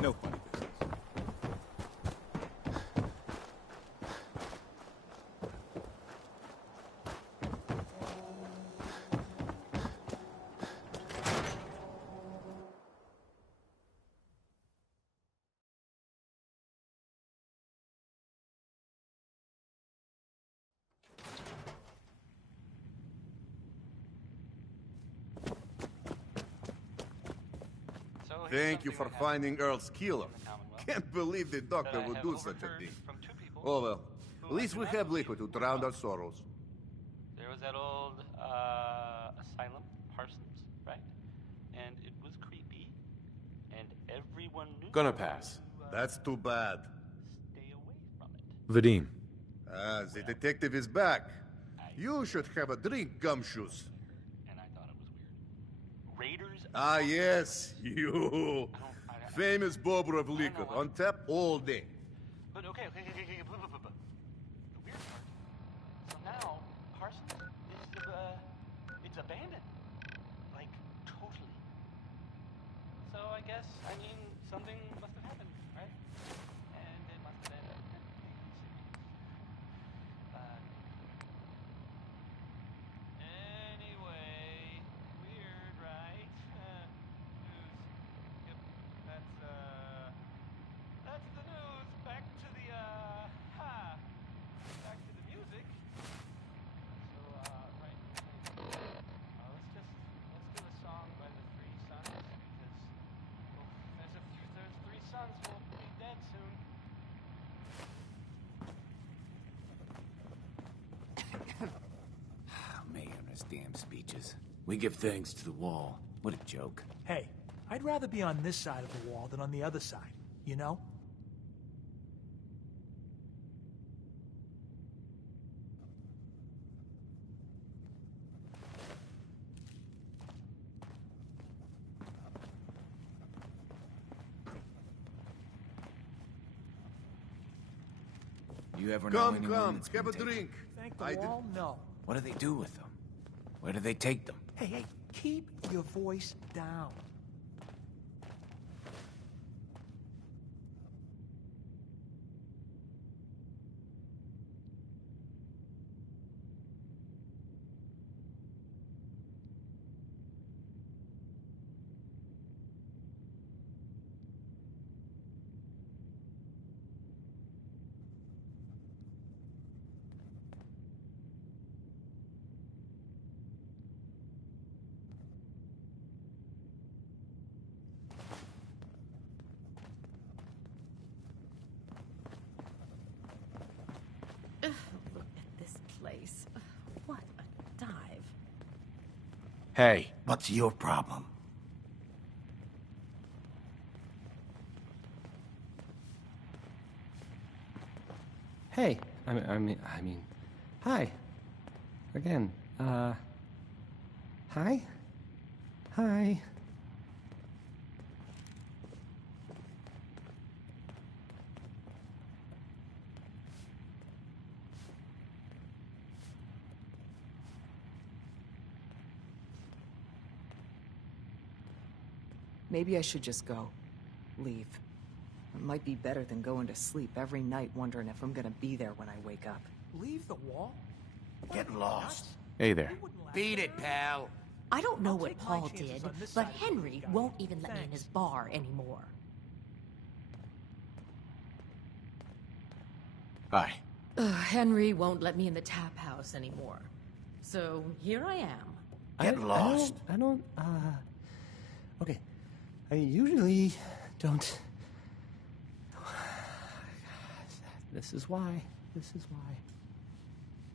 No funny business. Thank you for finding Earl's killer. Can't believe the doctor would do such a thing. Oh well, at least we have liquor to drown our sorrows. There was that old, asylum, Parsons, right? And it was creepy, and everyone knew... Gonna pass. That's too bad. Stay away from it. Vadim. Ah, the detective is back. You should have a drink, Gumshoes. And I thought it was weird. Raiders... Ah, yes, you. Famous bobber of liquor, on tap all day. But okay. The weird part. So now, Parsons is, it's abandoned. Like, totally. So I guess, something must have happened, right? And it must have been a big series. Anyway, weird, right? News. Yep, that's the news. Back to the, back to the music. So, right. Let's do a song by the Three Sons, because there's three sons will be dead soon. Man, those damn speeches. We give thanks to the wall. What a joke. Hey, I'd rather be on this side of the wall than on the other side, you know? You ever know Come, anyone that's have been a taken? drink. Thank the wall, no. What do they do with them? Where do they take them? Hey, keep your voice down. Hey. What's your problem? Hey, I mean, hi. Again, hi? Hi. Maybe I should just go. Leave. It might be better than going to sleep every night wondering if I'm gonna be there when I wake up. Leave the wall? Get lost. Hey there. Beat it, pal. I don't know what Paul did, but Henry won't even let me in his bar anymore. Hi. Henry won't let me in the tap house anymore. So here I am. Get lost. Okay. I usually don't... This is why.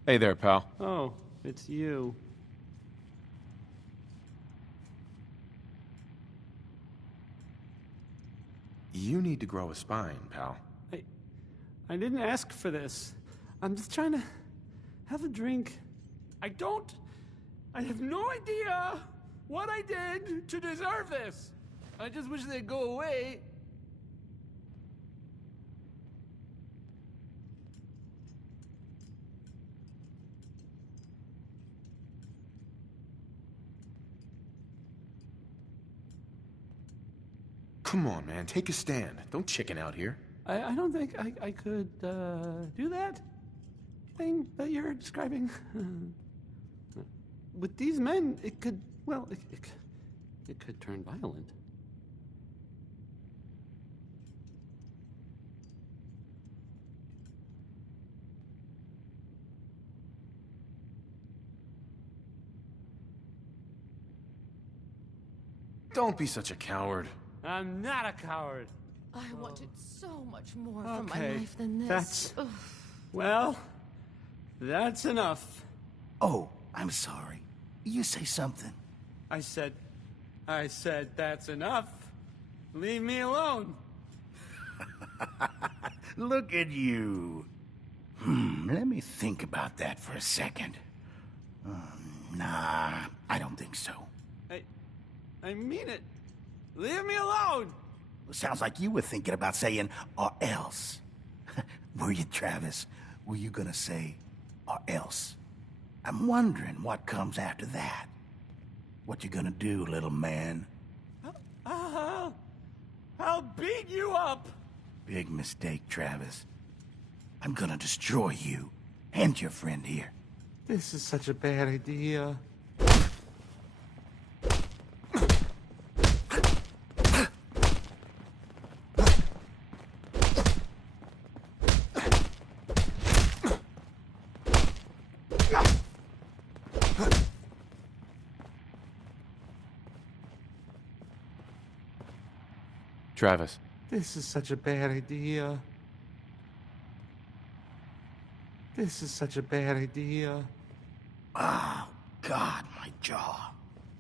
Hey there, pal. Oh, it's you. You need to grow a spine, pal. I didn't ask for this. I'm just trying to have a drink. I have no idea what I did to deserve this. I just wish they'd go away. Come on, man. Take a stand. Don't chicken out here. I don't think I could do that thing that you're describing. With these men, it could, well, it could turn violent. Don't be such a coward. I'm not a coward. I wanted so much more from my life than this. That's... Well, that's enough. Oh, I'm sorry. You say something. I said that's enough. Leave me alone. Look at you. Let me think about that for a second. Nah, I don't think so. I mean it. Leave me alone. Sounds like you were thinking about saying, or else. Were you, Travis? Were you gonna say, or else? I'm wondering what comes after that. What you gonna do, little man? I'll beat you up. Big mistake, Travis. I'm gonna destroy you and your friend here. This is such a bad idea. Travis. This is such a bad idea. This is such a bad idea. Oh, God, my jaw.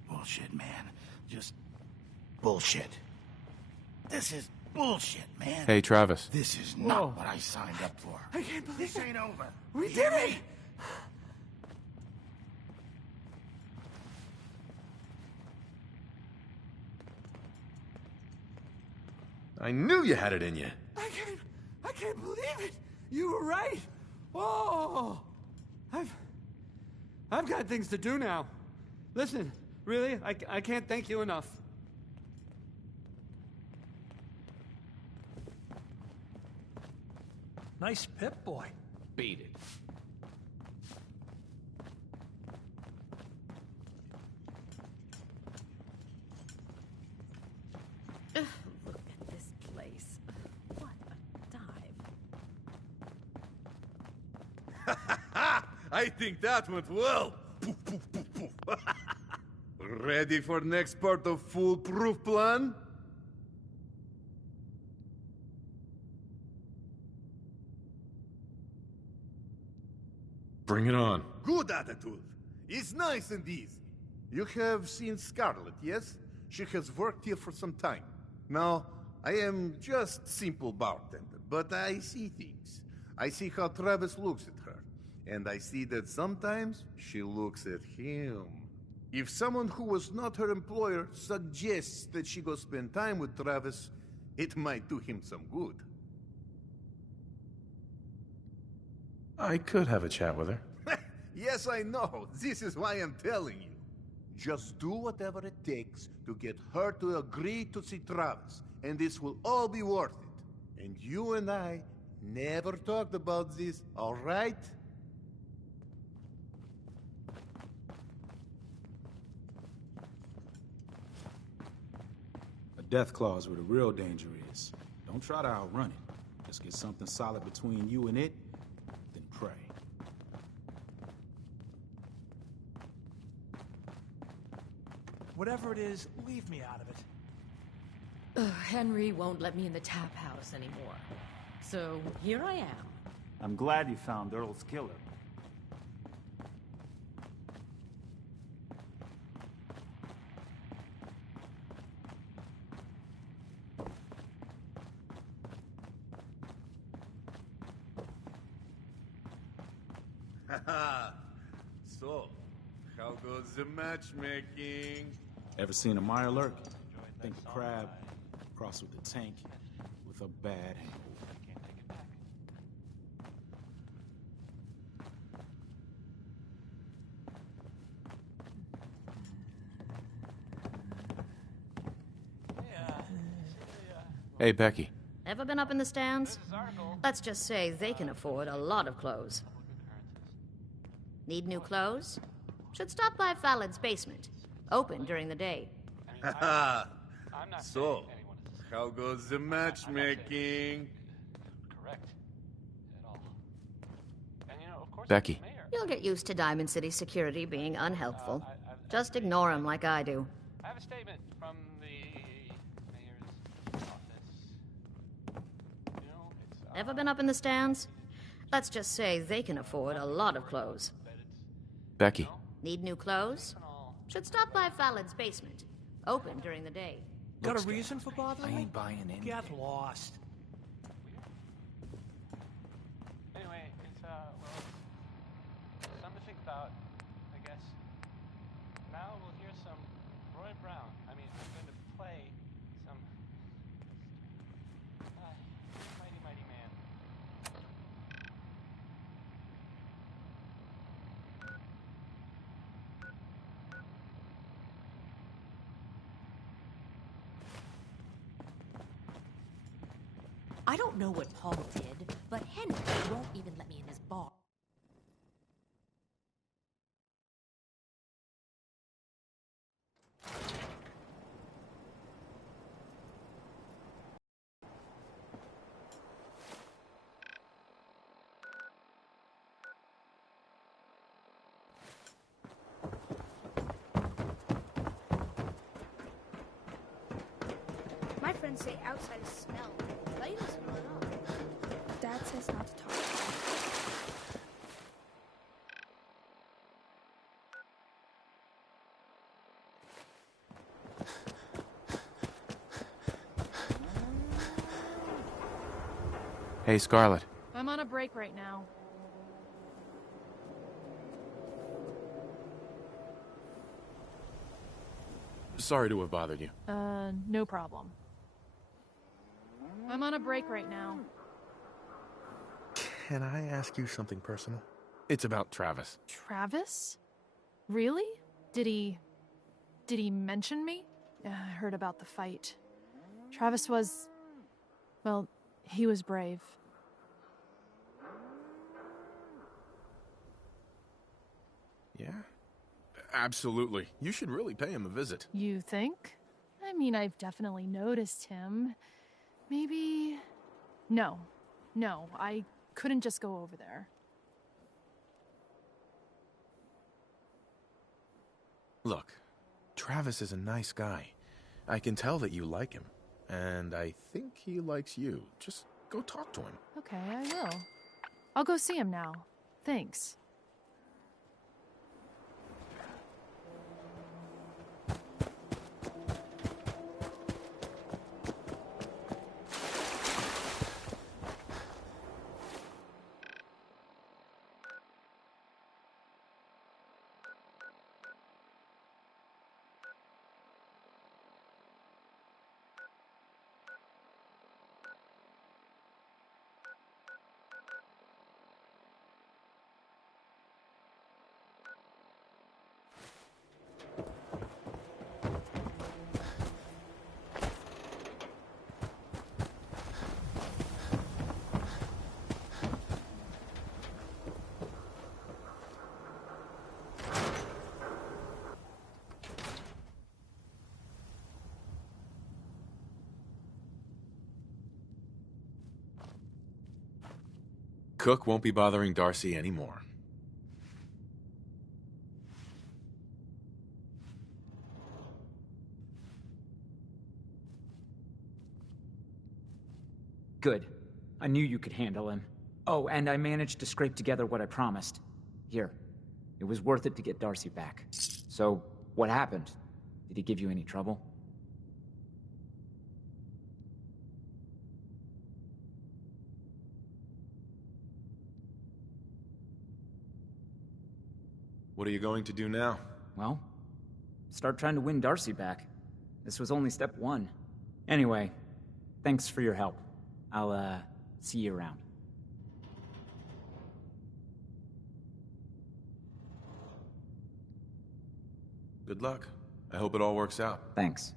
Bullshit, man. Just bullshit. This is bullshit, man. Hey, Travis. This is not what I signed up for. I can't believe this ain't over. We did it! I knew you had it in you. I can't believe it. You were right. Oh, I've got things to do now. Listen, really, I can't thank you enough. Nice Pip-Boy. Beat it. Look at this place. What a dive. I think that went well. Poof, poof, poof, poof. Ready for next part of foolproof plan? Bring it on. Good attitude. It's nice and easy. You have seen Scarlet, yes? She has worked here for some time. Now, I am just simple bartender, but I see things. I see how Travis looks at her, and I see that sometimes she looks at him. If someone who was not her employer suggests that she go spend time with Travis, it might do him some good. I could have a chat with her. Yes, I know. This is why I'm telling you. Just do whatever it takes to get her to agree to see Travis, and this will all be worth it. And you and I never talked about this, all right? A death clause where the real danger is. Don't try to outrun it. Just get something solid between you and it, then pray. Whatever it is, leave me out of it. Henry won't let me in the tap house anymore. So here I am. I'm glad you found Earl's killer. Haha. So, how goes the matchmaking? Ever seen a Meyer lurk? Think a crab, crossed with a tank, with a bad hangover. Hey, Becky. Ever been up in the stands? Let's just say they can afford a lot of clothes. Need new clothes? Should stop by Fallon's basement. Open during the day. Haha. So, how goes the matchmaking? Correct. At all. And of course, Becky. You'll get used to Diamond City security being unhelpful. Just ignore them like I do. I have a statement from the mayor's office. It's... Ever been up in the stands? Let's just say they can afford a lot of clothes. Becky. Need new clothes? Should stop by Fallon's basement. Open during the day. Got a reason for bothering me? I ain't buying anything. Get lost. Anyway, it's, something to think about, I guess. Now we'll hear some Roy Brown. I'm going to play some... mighty, mighty man. I don't know what Paul did, but Henry won't even let me in his bar. My friends say outside is smell, but you don't smell at all. Dad says not to talk. Hey, Scarlet. I'm on a break right now. Sorry to have bothered you. No problem. I'm on a break right now. Can I ask you something personal? It's about Travis. Travis? Really? Did he mention me? I heard about the fight. Travis was... well, he was brave. Yeah? Absolutely. You should really pay him a visit. You think? I mean, I've definitely noticed him. Maybe... No, I couldn't just go over there. Look, Travis is a nice guy. I can tell that you like him. And I think he likes you. Just go talk to him. Okay, I will. I'll go see him now. Thanks. Cook won't be bothering Darcy anymore. Good. I knew you could handle him. Oh, and I managed to scrape together what I promised. Here. It was worth it to get Darcy back. So, what happened? Did he give you any trouble? What are you going to do now? Well, start trying to win Darcy back. This was only step one. Anyway, thanks for your help. I'll, see you around. Good luck. I hope it all works out. Thanks.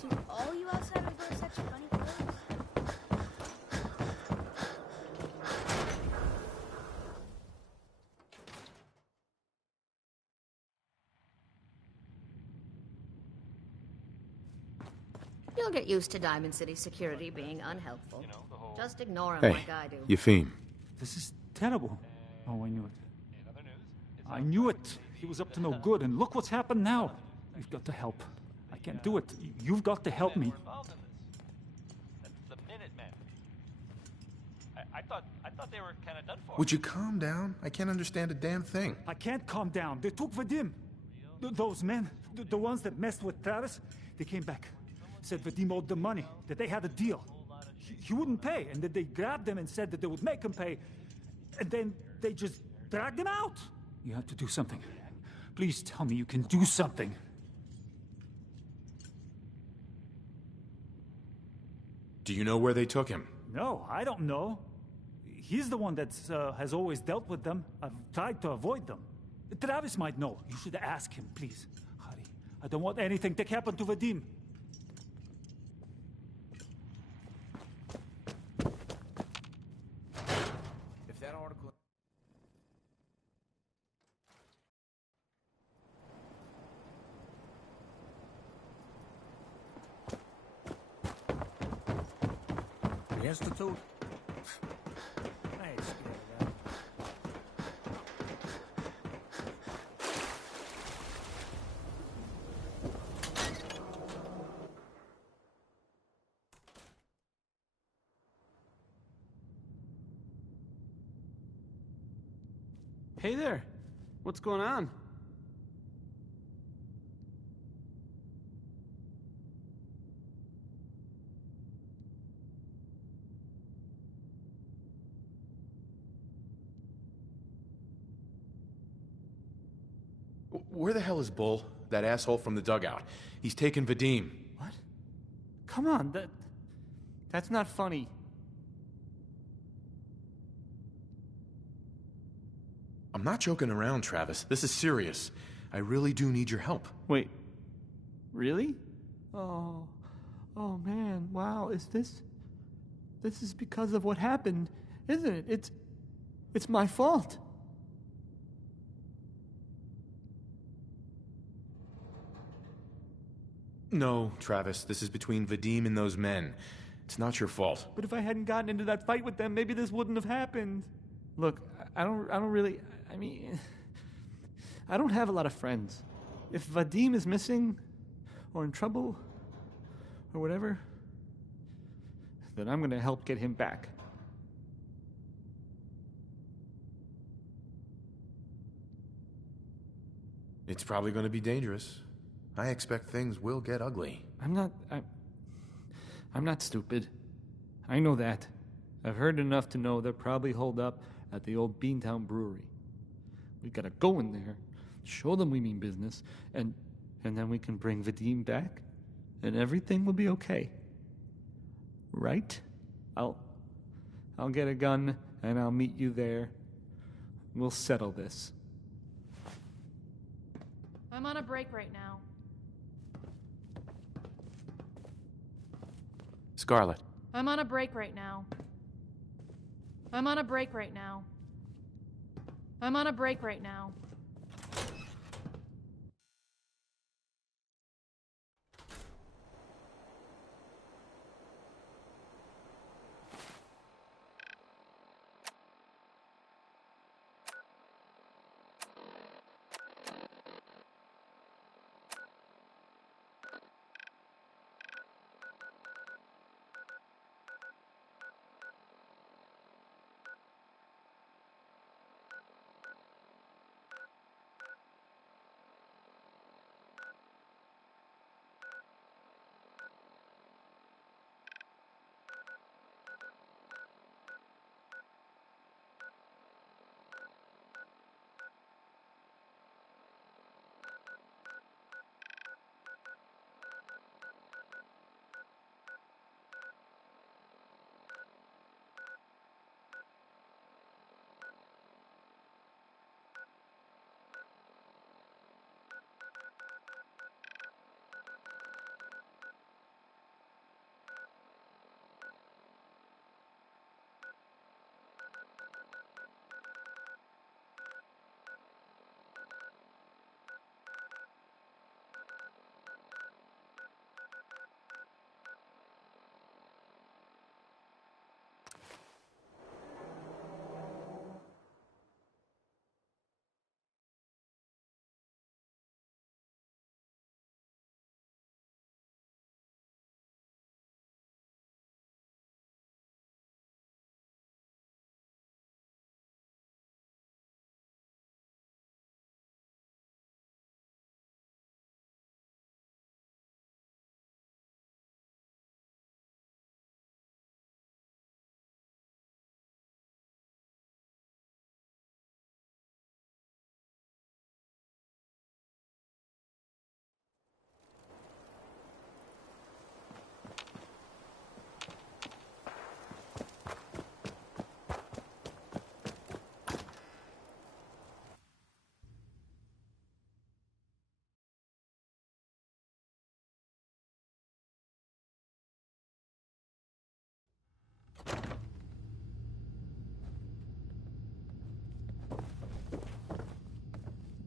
Do all you outsiders wear such funny clothes? You'll get used to Diamond City security being unhelpful. Just ignore him Hey, like I do. Yefim. This is terrible. Oh, I knew it. I knew it. He was up to no good, and look what's happened now. We've got to help. I can't do it. You've got to help me. That's the Minutemen. I thought they were kind of done for. Would you calm down? I can't understand a damn thing. I can't calm down. They took Vadim. Those men, the ones that messed with Travis, they came back. Said Vadim owed them money, that they had a deal. He wouldn't pay, and that they grabbed him and said that they would make him pay. And then they just dragged him out. You have to do something. Please tell me you can do something. Do you know where they took him? No, I don't know. He's the one that has always dealt with them. I've tried to avoid them. Travis might know. You should ask him, please. Hurry. I don't want anything to happen to Vadim. If that article... The Institute? I ain't scared of that. Hey there. What's going on? Where the hell is Bull? That asshole from the dugout. He's taken Vadim. What? Come on, that's not funny. I'm not joking around, Travis. This is serious. I really do need your help. Wait. Really? Oh man, wow, this is because of what happened, isn't it? It's my fault. No, Travis, this is between Vadim and those men. It's not your fault. But if I hadn't gotten into that fight with them, maybe this wouldn't have happened. Look, I don't really, I mean, I don't have a lot of friends. If Vadim is missing, or in trouble, or whatever, then I'm gonna help get him back. It's probably going to be dangerous. I expect things will get ugly. I'm not stupid. I know that. I've heard enough to know they're probably holed up at the old Beantown Brewery. We gotta go in there, show them we mean business, and then we can bring Vadim back, and everything will be okay. Right? I'll get a gun, and I'll meet you there. We'll settle this. I'm on a break right now. Scarlet. I'm on a break right now. I'm on a break right now. I'm on a break right now.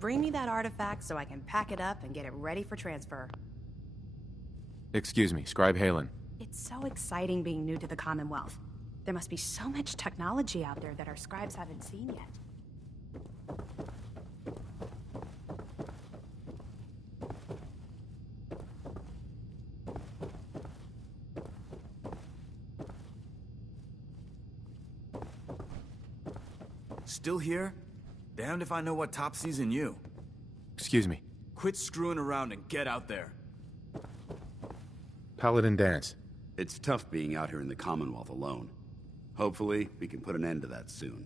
Bring me that artifact so I can pack it up and get it ready for transfer. Excuse me, Scribe Halen. It's so exciting being new to the Commonwealth. There must be so much technology out there that our scribes haven't seen yet. Still here? Damned if I know what Topsy's in you. Excuse me. Quit screwing around and get out there. Paladin Dance. It's tough being out here in the Commonwealth alone. Hopefully, we can put an end to that soon.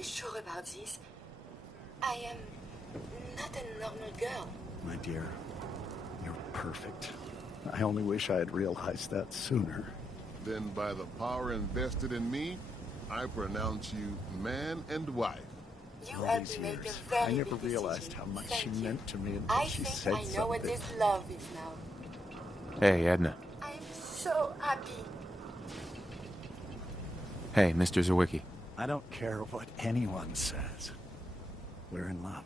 you sure about this? I am not a normal girl. My dear, you're perfect. I only wish I had realized that sooner. Then by the power invested in me, I pronounce you man and wife. You All helped these me make years, a very I never big realized decision. how much Thank she you. meant to me until I she think said I know what something. this love is now. Hey, Edna. I'm so happy. Hey, Mr. Zawicki. I don't care what anyone says. We're in love.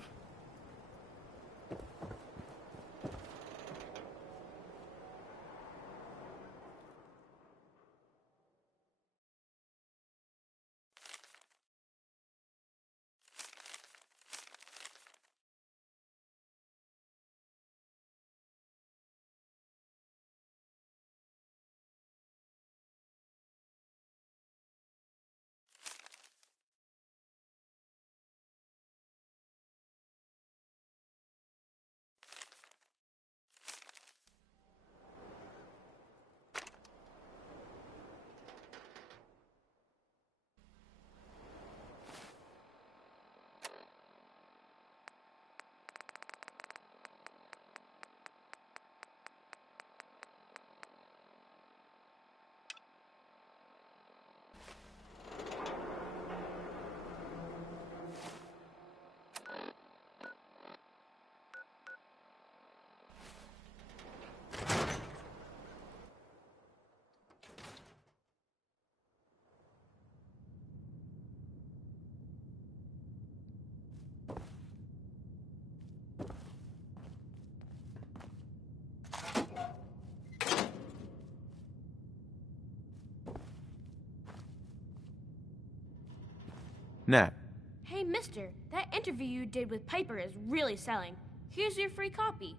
Nat. Hey, mister, that interview you did with Piper is really selling. Here's your free copy.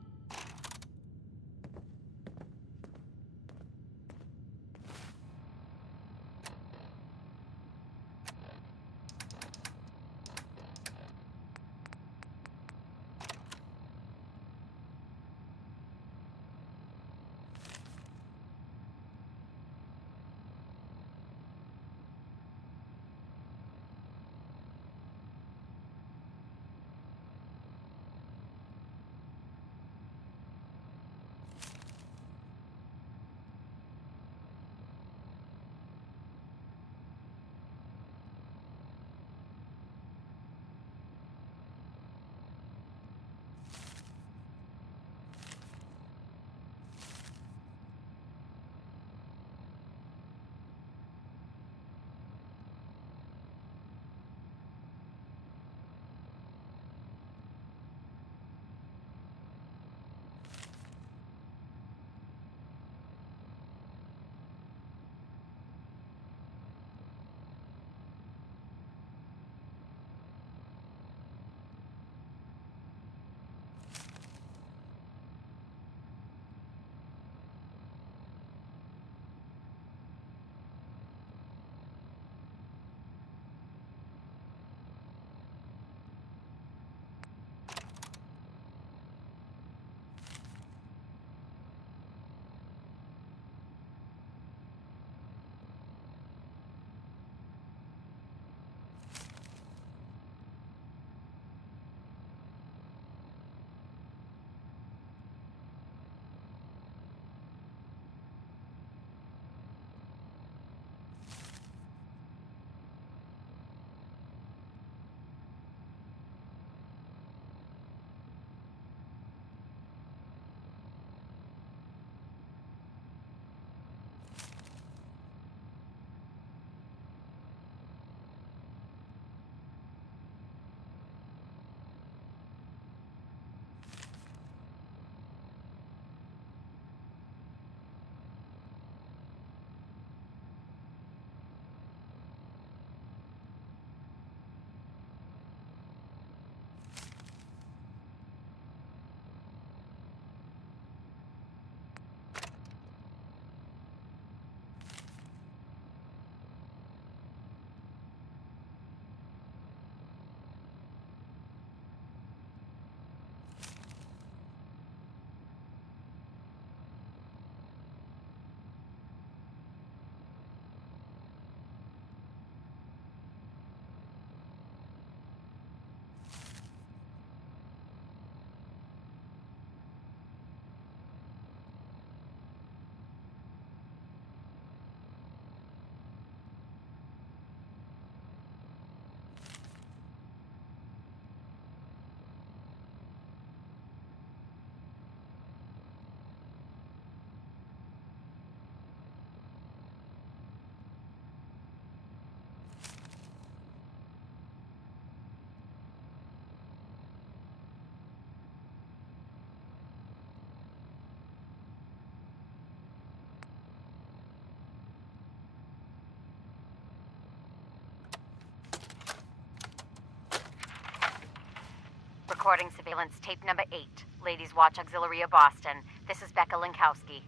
recording surveillance tape number 8, Ladies Watch Auxiliary of Boston. This is Becca Linkowski.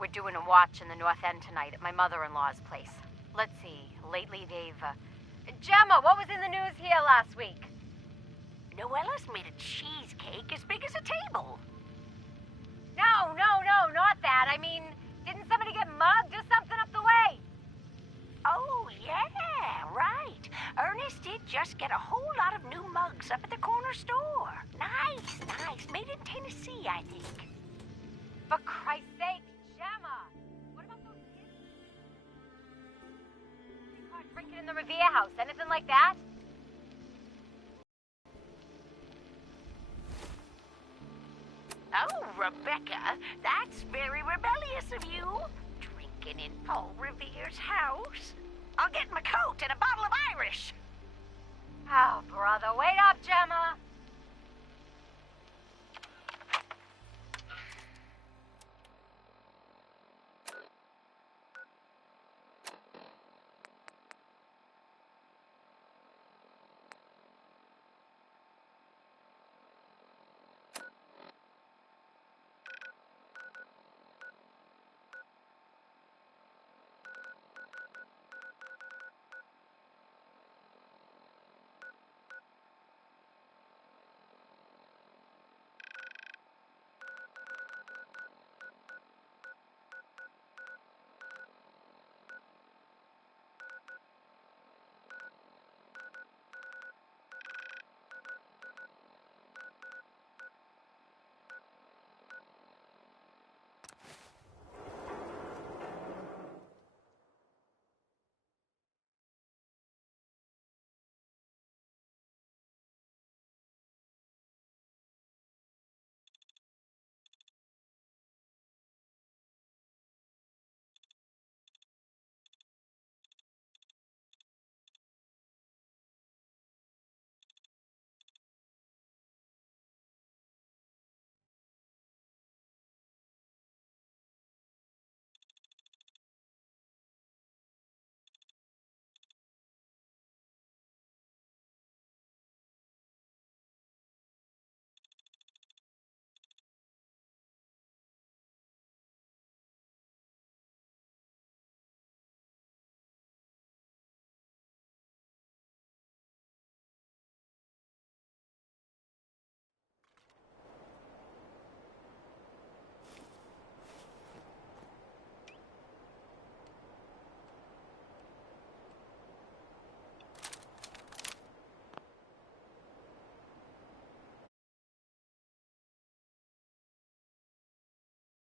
We're doing a watch in the North End tonight at my mother-in-law's place. Let's see, lately they've... Gemma, what was in the news here last week? Noella's made a cheesecake as big as a table. No, not that. I mean, didn't somebody get mugged or something up the way? Oh, yeah, right. Ernest did just get a whole lot of new mugs up at the corner store. Nice. Made in Tennessee, I think. For Christ's sake, Gemma! What about those kids? Caught drinking in the Revere house, anything like that? Oh, Rebecca, that's very rebellious of you. Drinking in Paul Revere's house. I'll get my coat and a bottle of Irish. Oh, brother, wait up, Gemma.